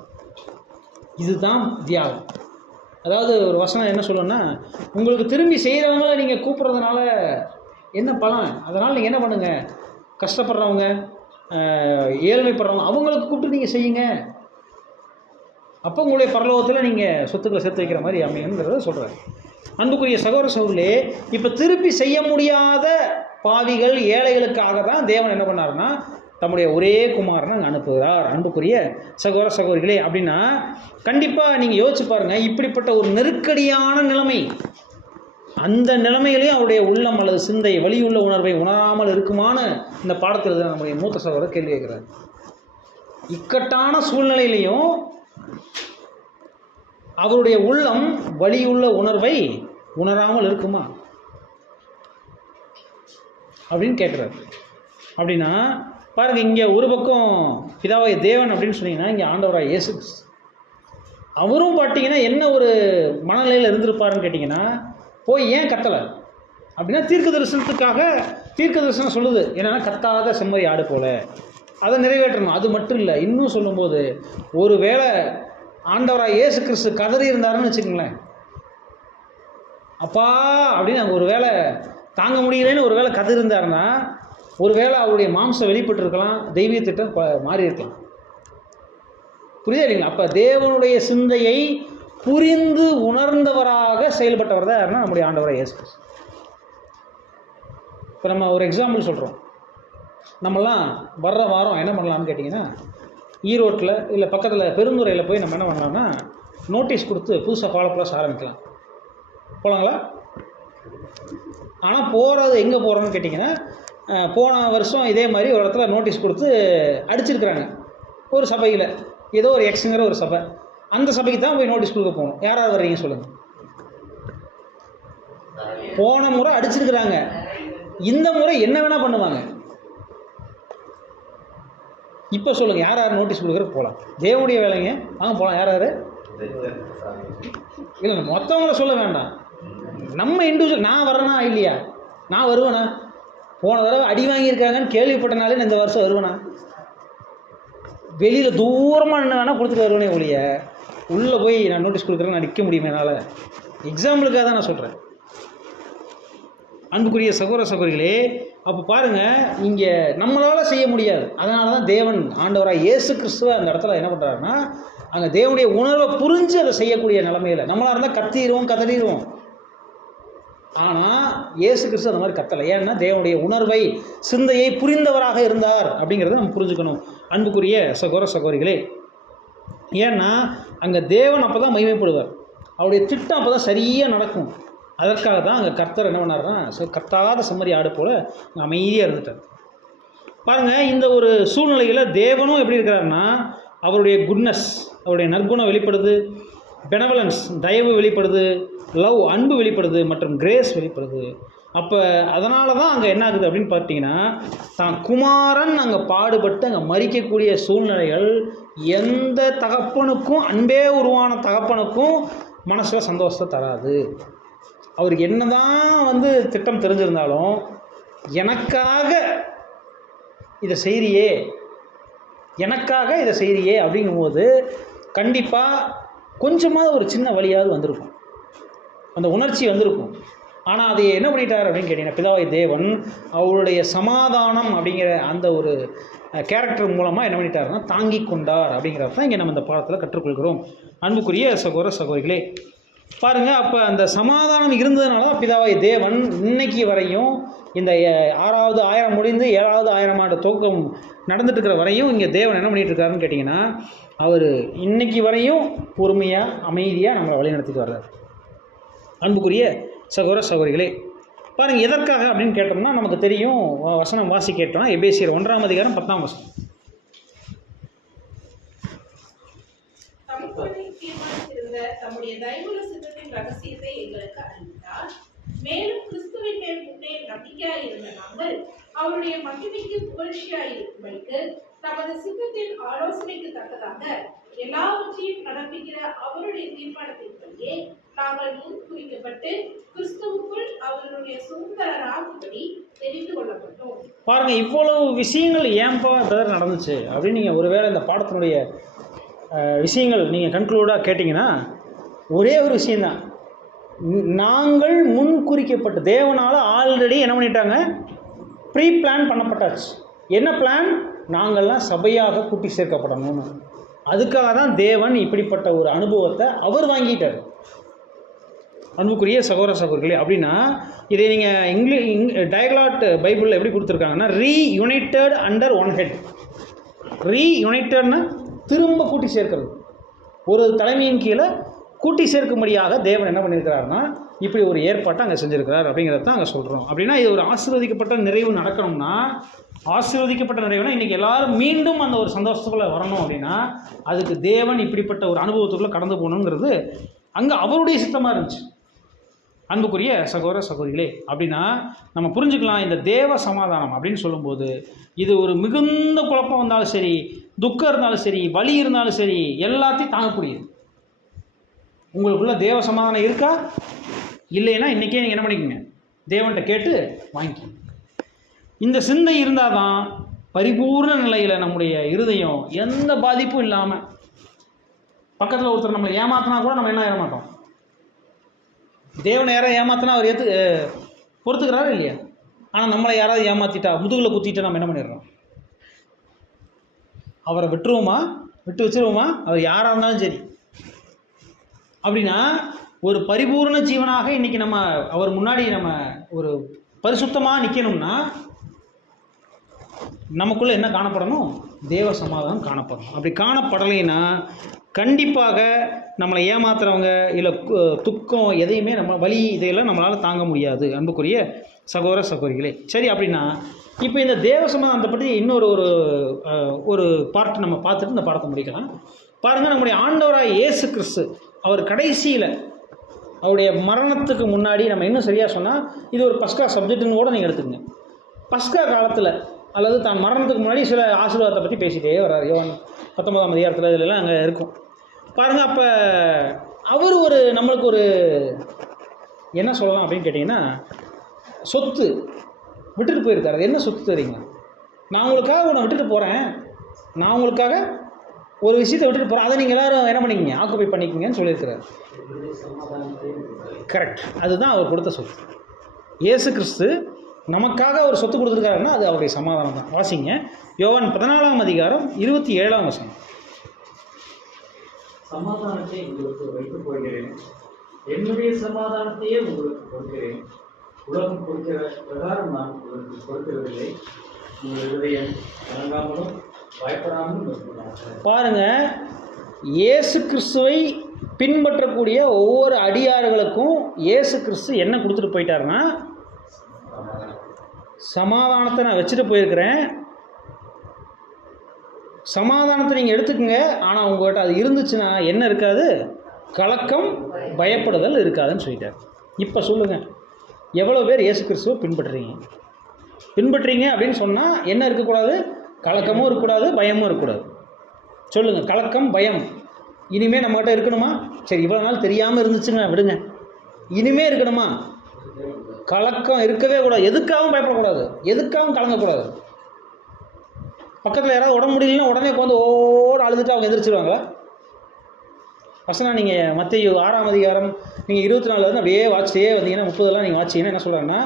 இதுதான் தியாகம். அதாவது ஒரு வசனம் என்ன சொல்லணும்னா, உங்களுக்கு திரும்பி செய்கிறவங்கள நீங்கள் கூப்பிட்றதுனால என்ன பலன்? அதனால் நீங்கள் என்ன பண்ணுங்கள், கஷ்டப்படுறவங்க, ஏழ்மைப்படுறவங்க, அவங்களுக்கு கூப்பிட்டு நீங்கள் செய்யுங்க. அப்போ உங்களுடைய பரலோகத்தில் நீங்கள் சொத்துக்களை சேர்த்து வைக்கிற மாதிரி அமையுங்கிறத சொல்கிறார். அன்புக்குரிய சகோதர சகோதரிகளே, இப்போ திருப்பி செய்ய முடியாத பாவிகள் ஏழைகளுக்காக தான் தேவன் என்ன பண்ணாருன்னா தம்முடைய ஒரே குமாரனை அனுப்புகிறார். அன்புக்குரிய சகோதர சகோதரிகளே, அப்படின்னா கண்டிப்பாக நீங்கள் யோசிச்சு பாருங்கள், இப்படிப்பட்ட ஒரு நெருக்கடியான நிலைமை, அந்த நிலைமையிலையும் அவருடைய உள்ளம் அல்லது சிந்தை வலியுள்ள உணர்வை உணராமல் இருக்குமான்னு இந்த பாடத்தில் நம்முடைய மூத்த சகோதரர் கேள்வி கேட்கிறார். இக்கட்டான சூழ்நிலையிலையும் அவருடைய உள்ளம் வலியுள்ள உணர்வை உணராமல் இருக்குமா அப்படின்னு கேட்குறாரு. அப்படின்னா பாருங்கள், இங்கே ஒரு பக்கம் பிதாவாகிய தேவன் அப்படின்னு சொன்னீங்கன்னா, இங்கே ஆண்டவராக இயேசு அவரும் பார்த்தீங்கன்னா என்ன ஒரு மனநிலையில் இருந்திருப்பாருன்னு கேட்டிங்கன்னா, போய் ஏன் கத்தலை அப்படின்னா தீர்க்க தரிசனம் சொல்லுது. என்னென்னா, கத்தாத செம்மறி ஆடு போல அதை நிறைவேற்றணும். அது மட்டும் இல்லை, இன்னும் சொல்லும்போது ஒரு வேளை ஆண்டவராக இயேசு கிறிஸ்து கதறி இருந்தாருன்னு வச்சுக்கோங்களேன், அப்பா அப்படின்னு அங்கே ஒரு வேளை தாங்க முடியலன்னு ஒரு வேளை கதறி இருந்தாருன்னா, ஒரு வேளை அவருடைய மாம்சம் வெளிப்பட்டு இருக்கலாம், தெய்வீக திட்டம் மாறி இருக்கலாம். புரியுதா இல்லைங்களா? அப்போ தேவனுடைய சிந்தையை புரிந்து உணர்ந்தவராக செயல்பட்டவர் தான் யாருன்னா நம்முடைய ஆண்டவராக இயேசு கிறிஸ்து. இப்போ நம்ம ஒரு எக்ஸாம்பிள் சொல்கிறோம். நம்மலாம் வர்ற வாரம் என்ன பண்ணலாம்னு கேட்டிங்கன்னா, ஈரோட்டில் இல்லை பக்கத்தில் பெருந்துறையில் போய் நம்ம என்ன பண்ணலாம்னா நோட்டீஸ் கொடுத்து புதுசாக ஃபாலோ ப்ளஸ் ஆரம்பிக்கலாம். போகலாங்களா? ஆனால் போகிறது எங்கே போகிறோம்னு கேட்டிங்கன்னா, போன வருஷம் இதே மாதிரி ஒரு இடத்துல நோட்டீஸ் கொடுத்து அடிச்சிருக்கிறாங்க. ஒரு சபையில் ஏதோ ஒரு எக்ஸுங்கிற ஒரு சபை, அந்த சபைக்கு தான் போய் நோட்டீஸ் கொடுக்க போகணும். யாராவது வர்றீங்க சொல்லுங்கள். போன முறை அடிச்சிருக்கிறாங்க, இந்த முறை என்ன வேணால் பண்ணுவாங்க. இப்போ சொல்லுங்கள், யார் யார் நோட்டீஸ் கொடுக்குறது போகலாம்? தேவனுடைய வேலைங்க, வாங்க போகலாம். யார் யார்? இல்லை, மொத்தவங்களை சொல்ல வேண்டாம், நம்ம இண்டிவிஜுவல். நான் வரேனா இல்லையா? நான் வருவேண்ணா. போன தடவை அடி வாங்கியிருக்காங்கன்னு கேள்விப்பட்டனாலே நான் இந்த வருஷம் வருவேண்ணா. வெளியில் தூரமாக நின்று வேணால் கொடுத்துட்டு வருவேனே ஒழிய உள்ளே போய் நான் நோட்டீஸ் கொடுக்குறேன்னு நான் நிற்க முடியுமே என்னால். எக்ஸாம்பிளுக்காக தான் நான் சொல்கிறேன். அன்புக்குரிய சகோதர சகோதரிகளே, அப்போ பாருங்கள், இங்கே நம்மளால் செய்ய முடியாது. அதனால தான் தேவன் ஆண்டவராக இயேசு கிறிஸ்துவ அந்த இடத்துல என்ன பண்ணுறாருன்னா, அங்கே தேவனுடைய உணர்வை புரிஞ்சு அதை செய்யக்கூடிய நிலைமையில். நம்மளாக இருந்தால் கதறிடுவோம். ஆனால் இயேசு கிறிஸ்து அந்த மாதிரி கத்தலை. ஏன்னா தேவனுடைய உணர்வை, சிந்தையை புரிந்தவராக இருந்தார் அப்படிங்கிறத நம்ம புரிஞ்சுக்கணும் அன்புக்குரிய சகோதர சகோதரிகளே. ஏன்னா அங்கே தேவன் அப்போ தான் மகிமைப்படுவார், அவருடைய திட்டம் அப்போ தான் சரியாக நடக்கும். அதற்காக தான் அங்கே கர்த்தர் என்ன பண்ணார்னா, கத்தாத செம்மறி ஆடு போல் அமைதியாக இருந்துட்டார். பாருங்கள், இந்த ஒரு சூழ்நிலையில் தேவனும் எப்படி இருக்கிறாருன்னா, அவருடைய குட்னஸ், அவருடைய நற்குணம் வெளிப்படுது, பெனவலன்ஸ் தயவு வெளிப்படுது, லவ் அன்பு வெளிப்படுது, மற்றும் கிரேஸ் வெளிப்படுது. அப்போ அதனால தான் அங்கே என்ன ஆகுது அப்படின்னு பார்த்தீங்கன்னா, தான் குமாரன் அங்கே பாடுபட்டு அங்கே மறிக்கக்கூடிய சூழ்நிலைகள் எந்த தகப்பனுக்கும், அன்பே உருவான தகப்பனுக்கும் மனசில் சந்தோஷத்தை தராது. அவருக்கு என்ன தான் திட்டம் தெரிஞ்சிருந்தாலும், எனக்காக இதை செய்றியே அப்படிங்கும்போது கண்டிப்பாக கொஞ்சமாக ஒரு சின்ன வழியாவது வந்திருக்கும், அந்த உணர்ச்சி வந்திருக்கும். ஆனால் அதை என்ன பண்ணிட்டார் அப்படின்னு கேட்டிங்கன்னா, பிதாவாகிய தேவன் அவருடைய சமாதானம் அப்படிங்கிற அந்த ஒரு கேரக்டர் மூலமாக என்ன பண்ணிட்டாருன்னா தாங்கி கொண்டார் அப்படிங்கிறத தான் இங்கே நம்ம இந்த பாடத்தில் கற்றுக்கொள்கிறோம். அன்புக்குரிய சகோதர சகோதரிகளே, பாருங்கள், அப்போ அந்த சமாதானம் இருந்ததுனால தான் பிதாவாகிய தேவன் இன்னைக்கு வரையும், இந்த 6வது 1000 முடிந்து 7வது 1000 ஆண்டு துவக்கம் நடந்துட்டு இருக்கிற வரையும் இங்கே தேவன் என்ன பண்ணிட்டு இருக்காருன்னு கேட்டிங்கன்னா, அவர் இன்னைக்கு வரையும் பொறுமையாக அமைதியாக நம்மளை வழிநடத்திட்டு வர்றார். அன்புக்குரிய சகோதர சகோதரிகளே, பாருங்கள், எதற்காக அப்படின்னு கேட்டோம்னா நமக்கு தெரியும். வசனம் வாசி கேட்டோம்னா எபேசியர் 1ஆம் அதிகாரம் 10ஆம் வசனம். தம்முடைய தயவுள்ள சித்தத்தின் ரகசியத்தை எங்களுக்கு அறிவித்தார். மேலும் கிறிஸ்துவின் மேல் முன்னே நம்பிக்கையாய் இருந்த நாங்கள் அவருடைய மகிமைக்கு புகழ்ச்சியாய் இருக்கும்படிக்கு நமது சித்தத்தின் ஆலோசனைக்கு தக்கதாக எல்லாவற்றையும் நடப்பிக்கிற அவருடைய தீர்மானத்தின்படியே நாங்கள் முன் குறிக்கப்பட்டு கிறிஸ்துவுக்குள் அவருடைய சுதந்திரராகும்படி தெரிந்து கொள்ளப்பட்டோம். பாருங்க, இவ்வளவு விஷயங்கள் ஏன்பா நடந்துச்சு அப்படின்னு நீங்கள் ஒருவேளை இந்த பாடத்தினுடைய விஷயங்கள் நீங்கள் கன்க்ளூடாக கேட்டிங்கன்னா, ஒரே ஒரு விஷயந்தான். நாங்கள் முன் குறிக்கப்பட்ட தேவனால் ஆல்ரெடி என்ன பண்ணிட்டாங்க, ப்ரீ பிளான் பண்ணப்பட்டாச்சு. என்ன பிளான்? நாங்கள்லாம் சபையாக கூட்டி சேர்க்கப்படணும்னு. அதுக்காக தான் தேவன் இப்படிப்பட்ட ஒரு அனுபவத்தை அவர் வாங்கிட்டார். அன்புக்குரிய சகோதர சகோதரிகளே, அப்படின்னா இதை நீங்கள் டயக்லாட் பைபிளில் எப்படி கொடுத்துருக்காங்கன்னா, ரீயுனைட்டட் அண்டர் ஒன் ஹெட். ரீயுனைட்டட்னா திரும்ப கூட்டி சேர்க்கிறது, ஒரு தலைமையின் கீழே கூட்டி சேர்க்கும்படியாக தேவன் என்ன பண்ணியிருக்கிறாருன்னா இப்படி ஒரு ஏற்பாட்டை அங்கே செஞ்சுருக்கிறார் அப்படிங்கிறத தான் அங்கே சொல்கிறோம். அப்படின்னா இது ஒரு ஆசீர்வதிக்கப்பட்ட நிறைவு நடக்கணும்னா, ஆசீர்வதிக்கப்பட்ட நிறைவுனா இன்றைக்கி எல்லோரும் மீண்டும் அந்த ஒரு சந்தோஷத்துக்குள்ளே வரணும் அப்படின்னா, அதுக்கு தேவன் இப்படிப்பட்ட ஒரு அனுபவத்துக்குள்ளே கடந்து போகணுங்கிறது அங்கே அவருடைய சித்தமாக இருந்துச்சு. அன்புக்குரிய சகோதர சகோதரிகளே, அப்படின்னா நம்ம புரிஞ்சுக்கலாம், இந்த தேவ சமாதானம் அப்படின்னு சொல்லும்போது இது ஒரு மிகுந்த குழப்பம் வந்தாலும் சரி, துக்கம் இருந்தாலும் சரி, வலி இருந்தாலும் சரி, எல்லாத்தையும் தாங்கக்கூடியது. உங்களுக்குள்ள தேவ சமாதானம் இருக்கா இல்லைன்னா இன்றைக்கே நீங்கள் என்ன பண்ணிக்கோங்க, தேவன்கிட்ட கேட்டு வாங்கிக்கோங்க. இந்த சிந்தை இருந்தால் தான் பரிபூர்ண நிலையில் நம்முடைய இருதயம் எந்த பாதிப்பும் இல்லாமல், பக்கத்தில் ஒருத்தர் நம்மளை ஏமாத்தினா கூட நம்ம என்ன ஏமாட்டோம். தேவனை யாராவது ஏமாத்தினா அவர் பொறுத்துக்கிறாரு இல்லையா? ஆனால் நம்மளை யாராவது ஏமாற்றிட்டா, முதுகில் குத்திட்டா நம்ம என்ன பண்ணிடுறோம்? அவரை விட்டுருவோமா, விட்டு வச்சுருவோமா? அவர் யாராக இருந்தாலும் சரி. அப்படின்னா ஒரு பரிபூர்ண ஜீவனாக இன்றைக்கி நம்ம அவர் முன்னாடி நம்ம ஒரு பரிசுத்தமாக நிற்கணும்னா நமக்குள்ளே என்ன காணப்படணும்? தேவ சமாதானம் காணப்படணும். அப்படி காணப்படலைன்னா கண்டிப்பாக நம்மளை ஏமாத்துறவங்க இல்லை துக்கம் எதையுமே நம்ம வலி இதையெல்லாம் நம்மளால் தாங்க முடியாது. அன்புக்குரிய சகோதர சகோதரிகளே, சரி, அப்படின்னா இப்போ இந்த தேவ சமாதானத்தை பற்றி இன்னொரு ஒரு பார்ட் நம்ம பார்த்துட்டு இந்த பாடத்தை முடிக்கலாம். பாருங்கள், நம்முடைய ஆண்டவராக இயேசு கிறிஸ்து அவர் கடைசியில் அவருடைய மரணத்துக்கு முன்னாடி, நம்ம இன்னும் சரியாக சொன்னால் இது ஒரு பஸ்கா சப்ஜெக்ட்டுன்னு கூட நீங்கள் எடுத்துக்கங்க. பஸ்கா காலத்தில் அல்லது தான் மரணத்துக்கு முன்னாடி சில ஆசீர்வாதத்தை பற்றி பேசிகிட்டே வர்றார். யோவான் 19ஆம் அதிகாரத்தில் இதெல்லாம் அங்கே இருக்கும். பாருங்கள், அப்போ அவர் நம்மளுக்கு ஒரு என்ன சொல்லலாம் அப்படின்னு கேட்டிங்கன்னா, சொத்து விட்டுட்டு போயிருக்காரு. அது என்ன சொத்து தெரியுங்களா? நான் உங்களுக்காக உன்னை விட்டுட்டு போகிறேன், நான் உங்களுக்காக ஒரு விஷயத்தை விட்டுட்டு போகிறேன், அதை நீங்கள் எல்லோரும் என்ன பண்ணிக்கிங்க, ஆக்குபை பண்ணிக்கிங்கன்னு சொல்லியிருக்கிறார். கரெக்ட், அதுதான் அவர் கொடுத்த சொத்து. இயேசு கிறிஸ்து நமக்காக ஒரு சொத்து கொடுத்துருக்காருன்னா அது அவருடைய சமாதானம் தான். வாசிங்க யோவான் 14ஆம் அதிகாரம் 27ஆம் வசனம். சமாதானத்தை உங்களுக்கு வைத்துக் கொள்கிறேன், என்னுடைய சமாதானத்தையே உங்களுக்கு கொடுக்கிறேன். உலகம் கொடுக்கிற பிரகாரம் நான் உங்களுக்கு கொடுக்கிறதில்லை. உங்கள் இதயம் கலங்காமலும் பயப்படாமலும் இருக்கிறார்கள். பாருங்க, இயேசு கிறிஸ்துவை பின்பற்றக்கூடிய ஒவ்வொரு அடியார்களுக்கும் இயேசு கிறிஸ்து என்ன கொடுத்துட்டு போயிட்டாருன்னா, சமாதானத்தை நான் வச்சுட்டு போயிருக்கிறேன், சமாதானத்தை நீங்கள் எடுத்துக்கங்க, ஆனால் உங்கள்கிட்ட அது இருந்துச்சுன்னா என்ன இருக்காது, கலக்கம் பயப்படுதல் இருக்காதுன்னு சொல்லிட்டார். இப்போ சொல்லுங்கள், எவ்வளோ பேர் இயேசு கிறிஸ்துவை பின்பற்றுறீங்க அப்படின்னு சொன்னால் என்ன இருக்கக்கூடாது, கலக்கமும் இருக்கக்கூடாது, பயமும் இருக்கக்கூடாது. சொல்லுங்கள், கலக்கம் பயம் இனிமேல் நம்மகிட்ட இருக்கணுமா? சரி, இவ்வளோ நாள் தெரியாமல் இருந்துச்சுங்க, விடுங்க. இனிமே இருக்கணுமா? கலக்கம் இருக்கவே கூடாது. எதுக்காகவும் பயப்படக்கூடாது, எதுக்காகவும் கலங்கக்கூடாது. பக்கத்தில் யாராவது உடம்பு முடியலன்னா உடனே வந்து ஓட அழுதுட்டு அவங்க எதிர்ச்சிருவாங்களா? வசனம் நீங்கள் மத்தேயு 6ஆம் அதிகாரம் நீங்கள் 24 அப்படியே வாட்சிட்டே வந்தீங்கன்னா 30 நீங்கள் வாட்சிங்கன்னா என்ன சொல்கிறாங்கன்னா,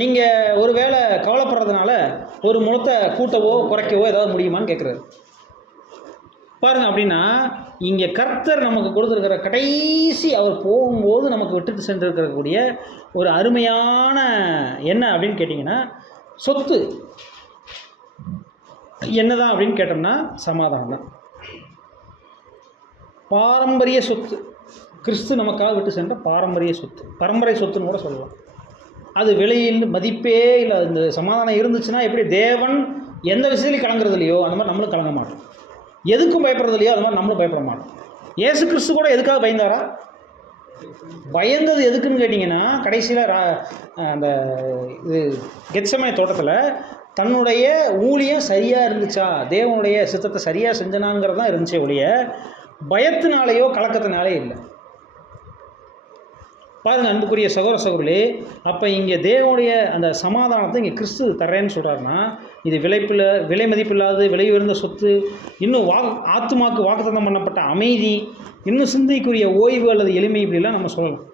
நீங்கள் ஒரு வேளை கவலைப்படுறதுனால ஒரு முழத்தை கூட்டவோ குறைக்கவோ ஏதாவது முடியுமான்னு கேட்குறாரு. பாருங்கள், அப்படின்னா இங்கே கர்த்தர் நமக்கு கொடுத்துருக்கிற கடைசி அவர் போகும்போது நமக்கு விட்டுட்டு சென்றிருக்கக்கூடிய ஒரு அருமையான என்ன அப்படின்னு கேட்டிங்கன்னா, சொத்து என்னதான் அப்படின்னு கேட்டோம்னா சமாதானம் தான். பாரம்பரிய சொத்து, கிறிஸ்து நமக்காக விட்டு சென்ற பாரம்பரிய சொத்து, பரம்பரை சொத்துன்னு கூட சொல்லலாம். அது விலையில் மதிப்பே இல்லை. இந்த சமாதானம் இருந்துச்சுன்னா எப்படி தேவன் எந்த விஷயத்துலையும் கலங்குறது இல்லையோ அந்த மாதிரி நம்மளும் கலங்க மாட்டோம். எதுக்கும் பயப்படுறது இல்லையோ அது மாதிரி நம்மளும் பயப்பட மாட்டோம். இயேசு கிறிஸ்து கூட எதுக்காக பயந்தாரா? பயந்தது எதுக்குன்னு கேட்டிங்கன்னா, கடைசியில் அந்த இது கெத்செமனே தோட்டத்தில் தன்னுடைய ஊழியம் சரியாக இருந்துச்சா, தேவனுடைய சித்தத்தை சரியாக செஞ்சனாங்கிறது தான் இருந்துச்சே ஒழிய பயத்தினாலேயோ கலக்கத்தினாலே இல்லை. பாருங்கள் அன்புக்குரிய சகோதர சகோதரிகளே, அப்போ இங்கே தேவனுடைய அந்த சமாதானத்தை இங்கே கிறிஸ்து தர்றேன்னு சொல்கிறாருன்னா, இது விலை மதிப்பில்லாது விலை உயர்ந்த சொத்து, இன்னும் ஆத்துமாக்கு வாக்குத்தத்தம் பண்ணப்பட்ட அமைதி, இன்னும் சிந்தைக்குரிய ஓய்வு அல்லது எளிமை, இப்படிலாம் நம்ம சொல்லலாம்.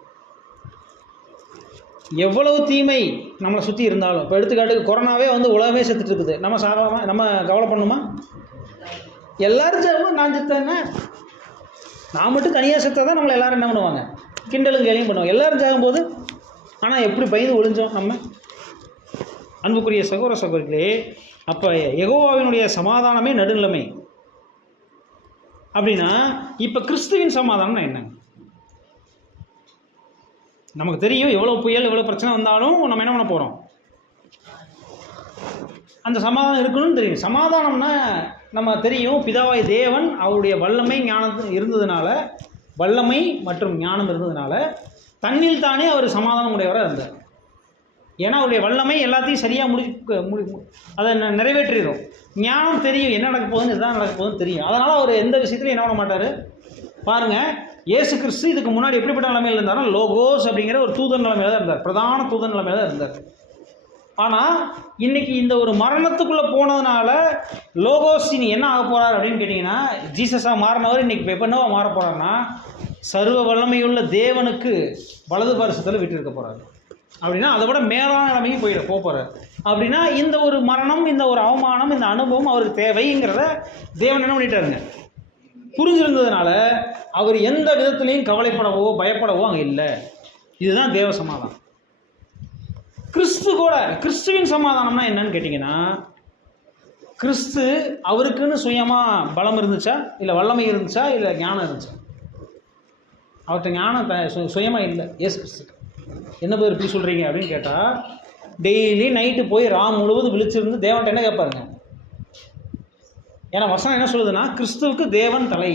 எவ்வளவு தீமை நம்மளை சுற்றி இருந்தாலும், இப்போ எடுத்துக்காட்டுக்கு கொரோனாவே வந்து உலகமே செத்துட்டு இருக்குது, நம்ம சாதாரணமாக நம்ம கவலை பண்ணுமா? எல்லோரும் சாகும், நான் செத்தேன்னா, நான் மட்டும் தனியாக செத்தா தான் நம்மளை எல்லோரும் என்ன பண்ணுவாங்க, கிண்டலும் கேலியும் பண்ணுவாங்க. எல்லோரும் சாகும்போது ஆனால் எப்படி பயந்து ஒளிஞ்சோம் நம்ம. அன்புக்குரிய சகோதர சகோதரிகளே, அப்போ யெகோவாவினுடைய சமாதானமே நடுநிலைமை அப்படின்னா, இப்போ கிறிஸ்துவின் சமாதானம் என்னங்க? நமக்கு தெரியும் எவ்வளோ புயல் எவ்வளோ பிரச்சனை வந்தாலும் நம்ம என்ன பண்ண போகிறோம், அந்த சமாதானம் இருக்கணும்னு தெரியும். சமாதானம்னா நம்ம தெரியும், பிதாவாய் தேவன் அவருடைய வல்லமை ஞானம் இருந்ததுனால, வல்லமை மற்றும் ஞானம் இருந்ததுனால தன்னில் தானே அவர் சமாதானம் உடையவராக இருந்தார். ஏன்னா அவருடைய வல்லமை எல்லாத்தையும் சரியாக அதை நிறைவேற்றிடும். ஞானம் தெரியும், என்ன நடக்க போகுதுன்னு, இதுதான் நடக்க போகுதுன்னு தெரியும். அதனால் அவர் எந்த விஷயத்துலையும் என்ன பண்ண மாட்டார். பாருங்கள், இயேசு கிறிஸ்து இதுக்கு முன்னாடி எப்படிப்பட்ட நிலைமையில் இருந்தாலும் லோகோஸ் அப்படிங்கிற ஒரு தூதன் நிலைமையில் தான் இருந்தார், பிரதான தூதன் நிலைமையில் தான் இருந்தார். ஆனால் இன்னைக்கு இந்த ஒரு மரணத்துக்குள்ளே போனதுனால லோகோஸ் இனி என்ன ஆக போகிறார் அப்படின்னு கேட்டிங்கன்னா, ஜீசஸாக மாறினவர் இன்றைக்கி இப்போ என்னவா மாற போகிறாருன்னா, சர்வ வல்லமையுள்ள தேவனுக்கு வலது பரிசுத்தில் விட்டு இருக்க போகிறார். அப்படின்னா அதை விட மேலான நிலைமைக்கு போகிறார். அப்படின்னா இந்த ஒரு மரணம், இந்த ஒரு அவமானம், இந்த அனுபவம் அவருக்கு தேவைங்கிறத தேவன் என்ன பண்ணிட்டாருங்க, புரிஞ்சிருந்ததுனால அவர் எந்த விதத்துலையும் கவலைப்படவோ பயப்படவோ அங்கே இல்லை. இதுதான் தேவ சமாதானம். கிறிஸ்து கூட, கிறிஸ்துவின் சமாதானம்னா என்னன்னு கேட்டிங்கன்னா, கிறிஸ்து அவருக்குன்னு சுயமாக பலம் இருந்துச்சா, இல்லை வல்லமை இருந்துச்சா, இல்லை ஞானம் இருந்துச்சா? அவர்கிட்ட ஞானம் சுயமாக இல்லை. இயேசு கிறிஸ்துக்கு என்ன பேர் இப்படி சொல்கிறீங்க அப்படின்னு கேட்டால், டெய்லி நைட்டு போய் ராம் முழுவதும் விழிச்சிருந்து தேவன்கிட்ட என்ன கேட்பாருங்க. ஏன்னா வசனம் என்ன சொல்லுதுன்னா, கிறிஸ்துவுக்கு தேவன் தலை.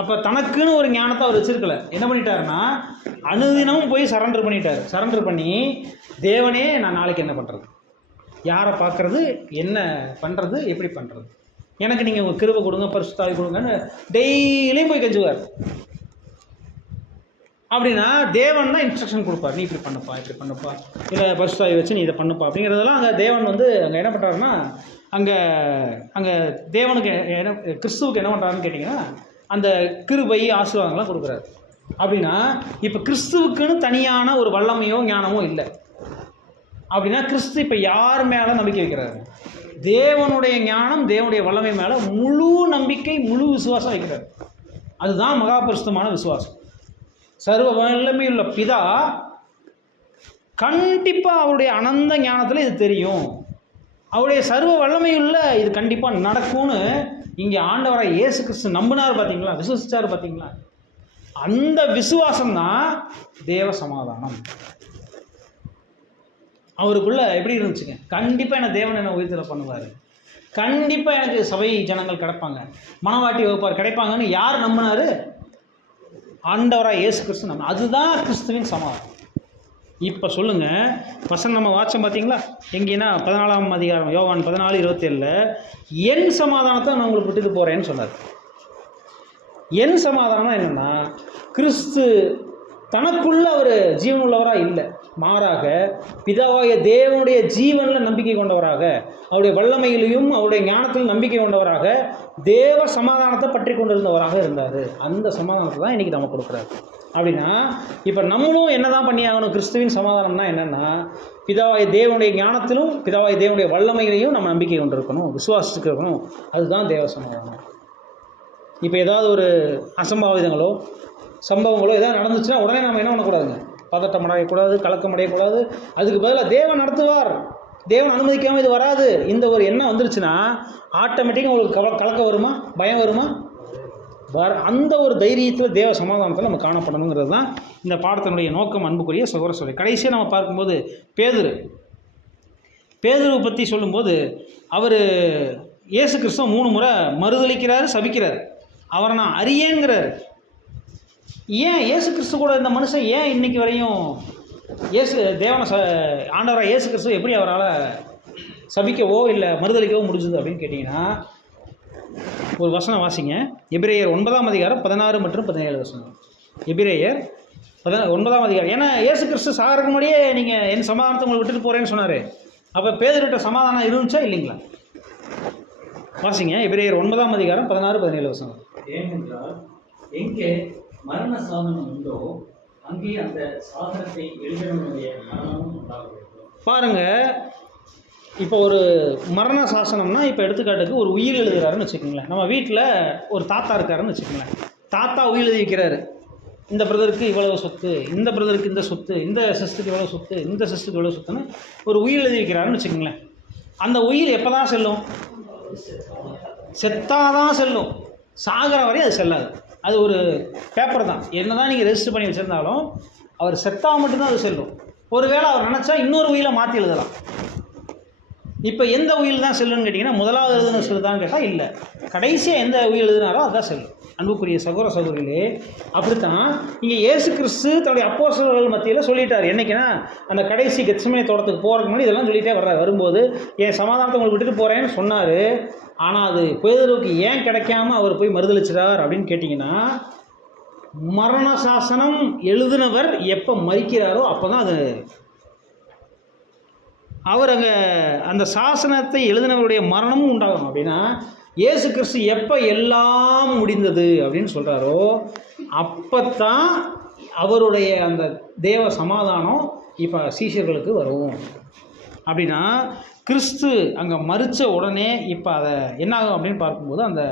அப்போ தனக்குன்னு ஒரு ஞானத்தை அவர் வச்சிருக்கல. என்ன பண்ணிட்டாருன்னா, அனுதினமும் போய் சரண்டர் பண்ணிட்டார். சரண்டர் பண்ணி, தேவனே நான் நாளைக்கு என்ன பண்ணுறது, யாரை பார்க்குறது, என்ன பண்ணுறது, எப்படி பண்ணுறது, எனக்கு நீங்கள் உங்கள் கிருபை கொடுங்க, பரிசுத்தாவி கொடுங்கன்னு டெய்லியும் போய் கெஞ்சுவார். அப்படின்னா தேவன் தான் இன்ஸ்ட்ரக்ஷன் கொடுப்பார், நீ இப்படி பண்ணுப்பா, இப்படி பண்ணுப்பா, இல்லை பரிசுத்தாவி வச்சு நீ இதை பண்ணுப்பா அப்படிங்கிறதெல்லாம் அங்கே தேவன் வந்து அங்கே என்ன பண்ணுறாருன்னா, அங்கே தேவனுக்கு என்ன, கிறிஸ்துவுக்கு என்ன பண்ணுறாருன்னு கேட்டிங்கன்னா, அந்த கிருபை ஆசீர்வாதங்கள்லாம் கொடுக்குறாரு. அப்படின்னா இப்போ கிறிஸ்துவுக்குன்னு தனியான ஒரு வல்லமையோ ஞானமோ இல்லை. அப்படின்னா கிறிஸ்து இப்போ யார் மேலே நம்பிக்கை வைக்கிறாரு? தேவனுடைய ஞானம், தேவனுடைய வல்லமை மேலே முழு நம்பிக்கை, முழு விசுவாசம் வைக்கிறார். அதுதான் மகாபரிசுத்தமான விசுவாசம். சர்வ வல்லமையுள்ள பிதா கண்டிப்பாக அவருடைய அனந்த ஞானத்தில் இது தெரியும், அவருடைய சர்வ வல்லமையுள்ள இது கண்டிப்பாக நடக்கும்னு இங்கே ஆண்டவரை இயேசு கிறிஸ்து நம்பினார். பார்த்தீங்களா, விசுவசிச்சார் பார்த்தீங்களா? அந்த விசுவாசம் தான் தேவ சமாதானம். அவருக்குள்ள எப்படி இருந்துச்சுங்க? கண்டிப்பாக என்ன தேவன் என்ன உயிர்த்தெழ பண்ணுவார், கண்டிப்பாக எனக்கு சபை ஜனங்கள் கிடைப்பாங்க, மனவாட்டி வகுப்பார் கிடைப்பாங்கன்னு யார் நம்பினார்? ஆண்டவராக இயேசு கிறிஸ்து நம்ப. அதுதான் கிறிஸ்துவின் சமாதானம். இப்போ சொல்லுங்கள், வசனம் நம்ம வாட்சம் பார்த்தீங்களா? எங்கேன்னா 14ஆம் அதிகாரம் யோவான் 14:27 என் சமாதானத்தை நான் உங்களுக்கு விட்டுட்டு போகிறேன்னு சொன்னார். என் சமாதானம் என்னென்னா, கிறிஸ்து தனக்குள்ள அவர் ஜீவனுள்ளவராக இல்லை, மாறாக பிதாவாகிய தேவனுடைய ஜீவனில் நம்பிக்கை கொண்டவராக, அவருடைய வல்லமையிலையும் அவருடைய ஞானத்திலும் நம்பிக்கை கொண்டவராக தேவ சமாதானத்தை பற்றி கொண்டிருந்தவராக இருந்தார். அந்த சமாதானத்தை தான் இன்றைக்கி நம்ம கொடுக்குறாரு. அப்படின்னா இப்போ நம்மளும் என்ன தான் பண்ணியாகணும்? கிறிஸ்துவின் சமாதானம்னா என்னென்னா, பிதாவாகிய தேவனுடைய ஞானத்திலும் பிதாவாகிய தேவனுடைய வல்லமையிலையும் நம்ம நம்பிக்கை கொண்டிருக்கணும், விசுவாசிச்சுட்டு இருக்கணும். அதுதான் தேவ சமாதானம். இப்போ ஏதாவது ஒரு அசம்பாவிதங்களோ சம்பவங்களோ எதாவது நடந்துச்சுன்னா உடனே நம்ம என்ன பண்ணக்கூடாதுங்க? பதட்டம் அடையக்கூடாது, கலக்கம் அடையக்கூடாது. அதுக்கு பதிலாக தேவன் நடத்துவார், தேவன் அனுமதிக்காமல் இது வராது, இந்த ஒரு எண்ணம் வந்துருச்சுன்னா ஆட்டோமேட்டிக்காக உங்களுக்கு கலக்கம் வருமா, பயம் வருமா? அந்த ஒரு தைரியத்தில் தேவ சமாதானத்தில் நம்ம காணப்படணுங்கிறது தான் இந்த பாடத்தினுடைய நோக்கம். அன்புக்குரிய சகோதர சகோதரி, கடைசியாக நம்ம பார்க்கும்போது பேதுருவை பற்றி சொல்லும்போது அவர் இயேசு கிறிஸ்துவ 3 முறை மறுதளிக்கிறாரு, சபிக்கிறார், அவரை நான் அறியேங்கிறார். ஏன் இயேசு கிறிஸ்து கூட இந்த மனுஷன் ஏன் இன்னைக்கு வரையும் ஆண்டவராக இயேசு கிறிஸ்து எப்படி அவரால் சபிக்கவோ இல்லை மறுதளிக்கவோ முடிஞ்சுது அப்படின்னு கேட்டிங்கன்னா, ஒரு வசனம் வாசிங்க. எபிரேயர் 9ஆம் அதிகாரம் 16 மற்றும் 17 வசனம். எபிரேயர் 9ஆம் அதிகாரம். ஏன்னா இயேசு கிறிஸ்து சாகிறதுக்கு முன்னாடியே நீங்கள் என் சமாதானத்தை உங்களுக்கு விட்டுட்டு போகிறேன்னு சொன்னார். அப்போ பேதுருட்ட சமாதானம் இருந்துச்சா இல்லைங்களா? வாசிங்க. எபிரேயர் 9ஆம் அதிகாரம் 16, 17 வசனம். ஏனென்றால் எங்கே மரண சாதனம் உண்டோ அங்கே அந்த சாதனத்தை எழுதினவனுடைய மரணமும் உண்டாகும். பாருங்க, இப்போ ஒரு மரண சாசனம்னா, இப்போ எடுத்துக்காட்டுக்கு ஒரு உயிர் எழுதுகிறாருன்னு வச்சுக்கோங்களேன். நம்ம வீட்டில் ஒரு தாத்தா இருக்காருன்னு வச்சுக்கோங்களேன். தாத்தா உயிர் எழுதி வைக்கிறாரு, இந்த பிரதருக்கு இவ்வளவு சொத்து, இந்த பிரதருக்கு இந்த சொத்து, இந்த சிஸ்டருக்கு இவ்வளோ சொத்து, இந்த சிஸ்டருக்கு இவ்வளோ சொத்துன்னு ஒரு உயிர் எழுதி வைக்கிறாருன்னு வச்சுக்கோங்களேன். அந்த உயிர் எப்போ தான் செல்லும்? செத்தாதான் செல்லும், சாகிற வரையும் அது செல்லாது. அது ஒரு பேப்பர் தான், என்ன தான் நீங்கள் ரெஜிஸ்டர் பண்ணி வச்சுருந்தாலும் அவர் செத்தாக மட்டும்தான் அது செல்லும். ஒருவேளை அவர் நினச்சா இன்னொரு உயிரை மாற்றி எழுதலாம். இப்போ எந்த உயில் தான் செல்லுன்னு கேட்டிங்கன்னா, முதலாவது எழுதுன செல்லுதான்னு கேட்டால் இல்லை, கடைசியாக எந்த உயில் எழுதினாரோ அதுதான் செல்லும். அன்புக்குரிய சகோதர சகோதரிகளே, அப்படித்தான் இங்கே இயேசு கிறிஸ்து தன்னுடைய அப்போஸ்தலர்கள் மத்தியில் சொல்லிட்டார். என்னைக்குன்னா, அந்த கடைசி கெத்செமனே தோட்டத்துக்கு போகிறதுக்கு முன்னாடி இதெல்லாம் சொல்லிகிட்டே வர்றார். வரும்போது என் சமாதானத்தை உங்களுக்கு விட்டுட்டு போகிறேன்னு சொன்னார். ஆனால் அது பேதுருவுக்கு ஏன் கிடைக்காம அவர் போய் மறுதளிச்சிடார் அப்படின்னு கேட்டிங்கன்னா, மரண சாசனம் எழுதினவர் எப்போ மரிக்கிறாரோ அப்போ தான் அது அவர் அங்கே அந்த சாசனத்தை எழுதினவருடைய மரணமும் உண்டாகும். அப்படின்னா இயேசு கிறிஸ்து எப்போ எல்லாம் முடிந்தது அப்படின்னு சொல்கிறாரோ அப்போத்தான் அவருடைய அந்த தேவ சமாதானம் இப்போ சீஷர்களுக்கு வரும். அப்படின்னா கிறிஸ்து அங்கே மரித்த உடனே இப்போ அதை என்ன ஆகும் அப்படின்னு பார்க்கும்போது அந்த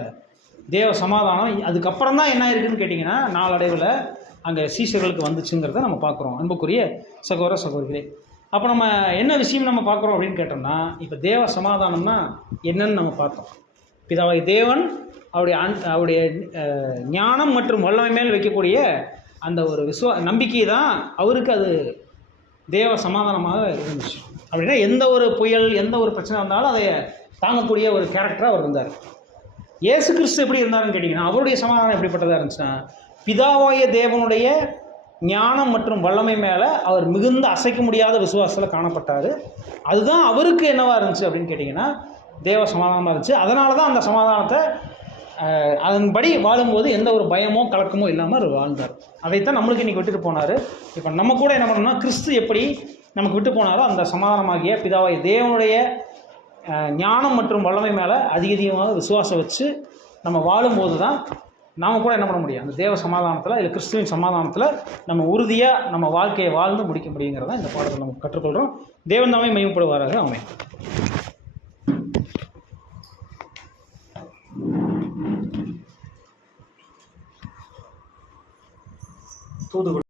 தேவ சமாதானம் அதுக்கப்புறம் தான் என்ன இருக்குதுன்னு கேட்டிங்கன்னா, நாளடைவில் அங்கே சீஷர்களுக்கு வந்துச்சுங்கிறத நம்ம பார்க்குறோம். அன்புக்குரிய சகோதர சகோதரிகளே, அப்போ நம்ம என்ன விஷயம் நம்ம பார்க்குறோம் அப்படின்னு கேட்டோம்னா, இப்போ தேவ சமாதானம்னா என்னன்னு நம்ம பார்த்தோம். பிதாவாகிய தேவன் அவருடைய ஞானம் மற்றும் வல்லமை மேல் வைக்கக்கூடிய அந்த ஒரு நம்பிக்கை தான் அவருக்கு அது தேவ சமாதானமாக இருந்துச்சு. அப்படின்னா எந்த ஒரு புயல் எந்த ஒரு பிரச்சனை வந்தாலும் அதை தாங்கக்கூடிய ஒரு கேரக்டராக அவர் இருந்தார். இயேசு கிறிஸ்து எப்படி இருந்தாருன்னு கேட்டிங்கன்னா, அவருடைய சமாதானம் எப்படிப்பட்டதாக இருந்துச்சுன்னா, பிதாவாகிய தேவனுடைய ஞானம் மற்றும் வல்லமை மேலே அவர் மிகுந்த அசைக்க முடியாத விசுவாசத்தில் காணப்பட்டார். அதுதான் அவருக்கு என்னவாக இருந்துச்சு அப்படின்னு கேட்டிங்கன்னா, தேவ சமாதானமாக இருந்துச்சு. அதனால தான் அந்த சமாதானத்தை அதன்படி வாழும்போது எந்த ஒரு பயமோ கலக்கமோ இல்லாமல் அவர் வாழ்ந்தார். அதைத்தான் நம்மளுக்கு இன்றைக்கி விட்டுட்டு போனார். இப்போ நம்ம கூட என்ன பண்ணணும்னா, கிறிஸ்து எப்படி நமக்கு விட்டு போனாரோ அந்த சமாதானமாகிய பிதாவாகிய தேவனுடைய ஞானம் மற்றும் வல்லமை மேலே அதிகமாக விசுவாசம் வச்சு நம்ம வாழும்போது தான் நாம் கூட என்ன பண்ண முடியும், அந்த தேவ சமாதானத்தில் இல்லை கிறிஸ்துவின் சமாதானத்தில் நம்ம உறுதியாக நம்ம வாழ்க்கையை வாழ்ந்து முடிக்க முடியுங்கிறத இந்த பாடத்தில் நம்ம கற்றுக்கொள்கிறோம். தேவன் தாமே மகிமைப்படுவாராக. ஆமென். தூதுக்குடி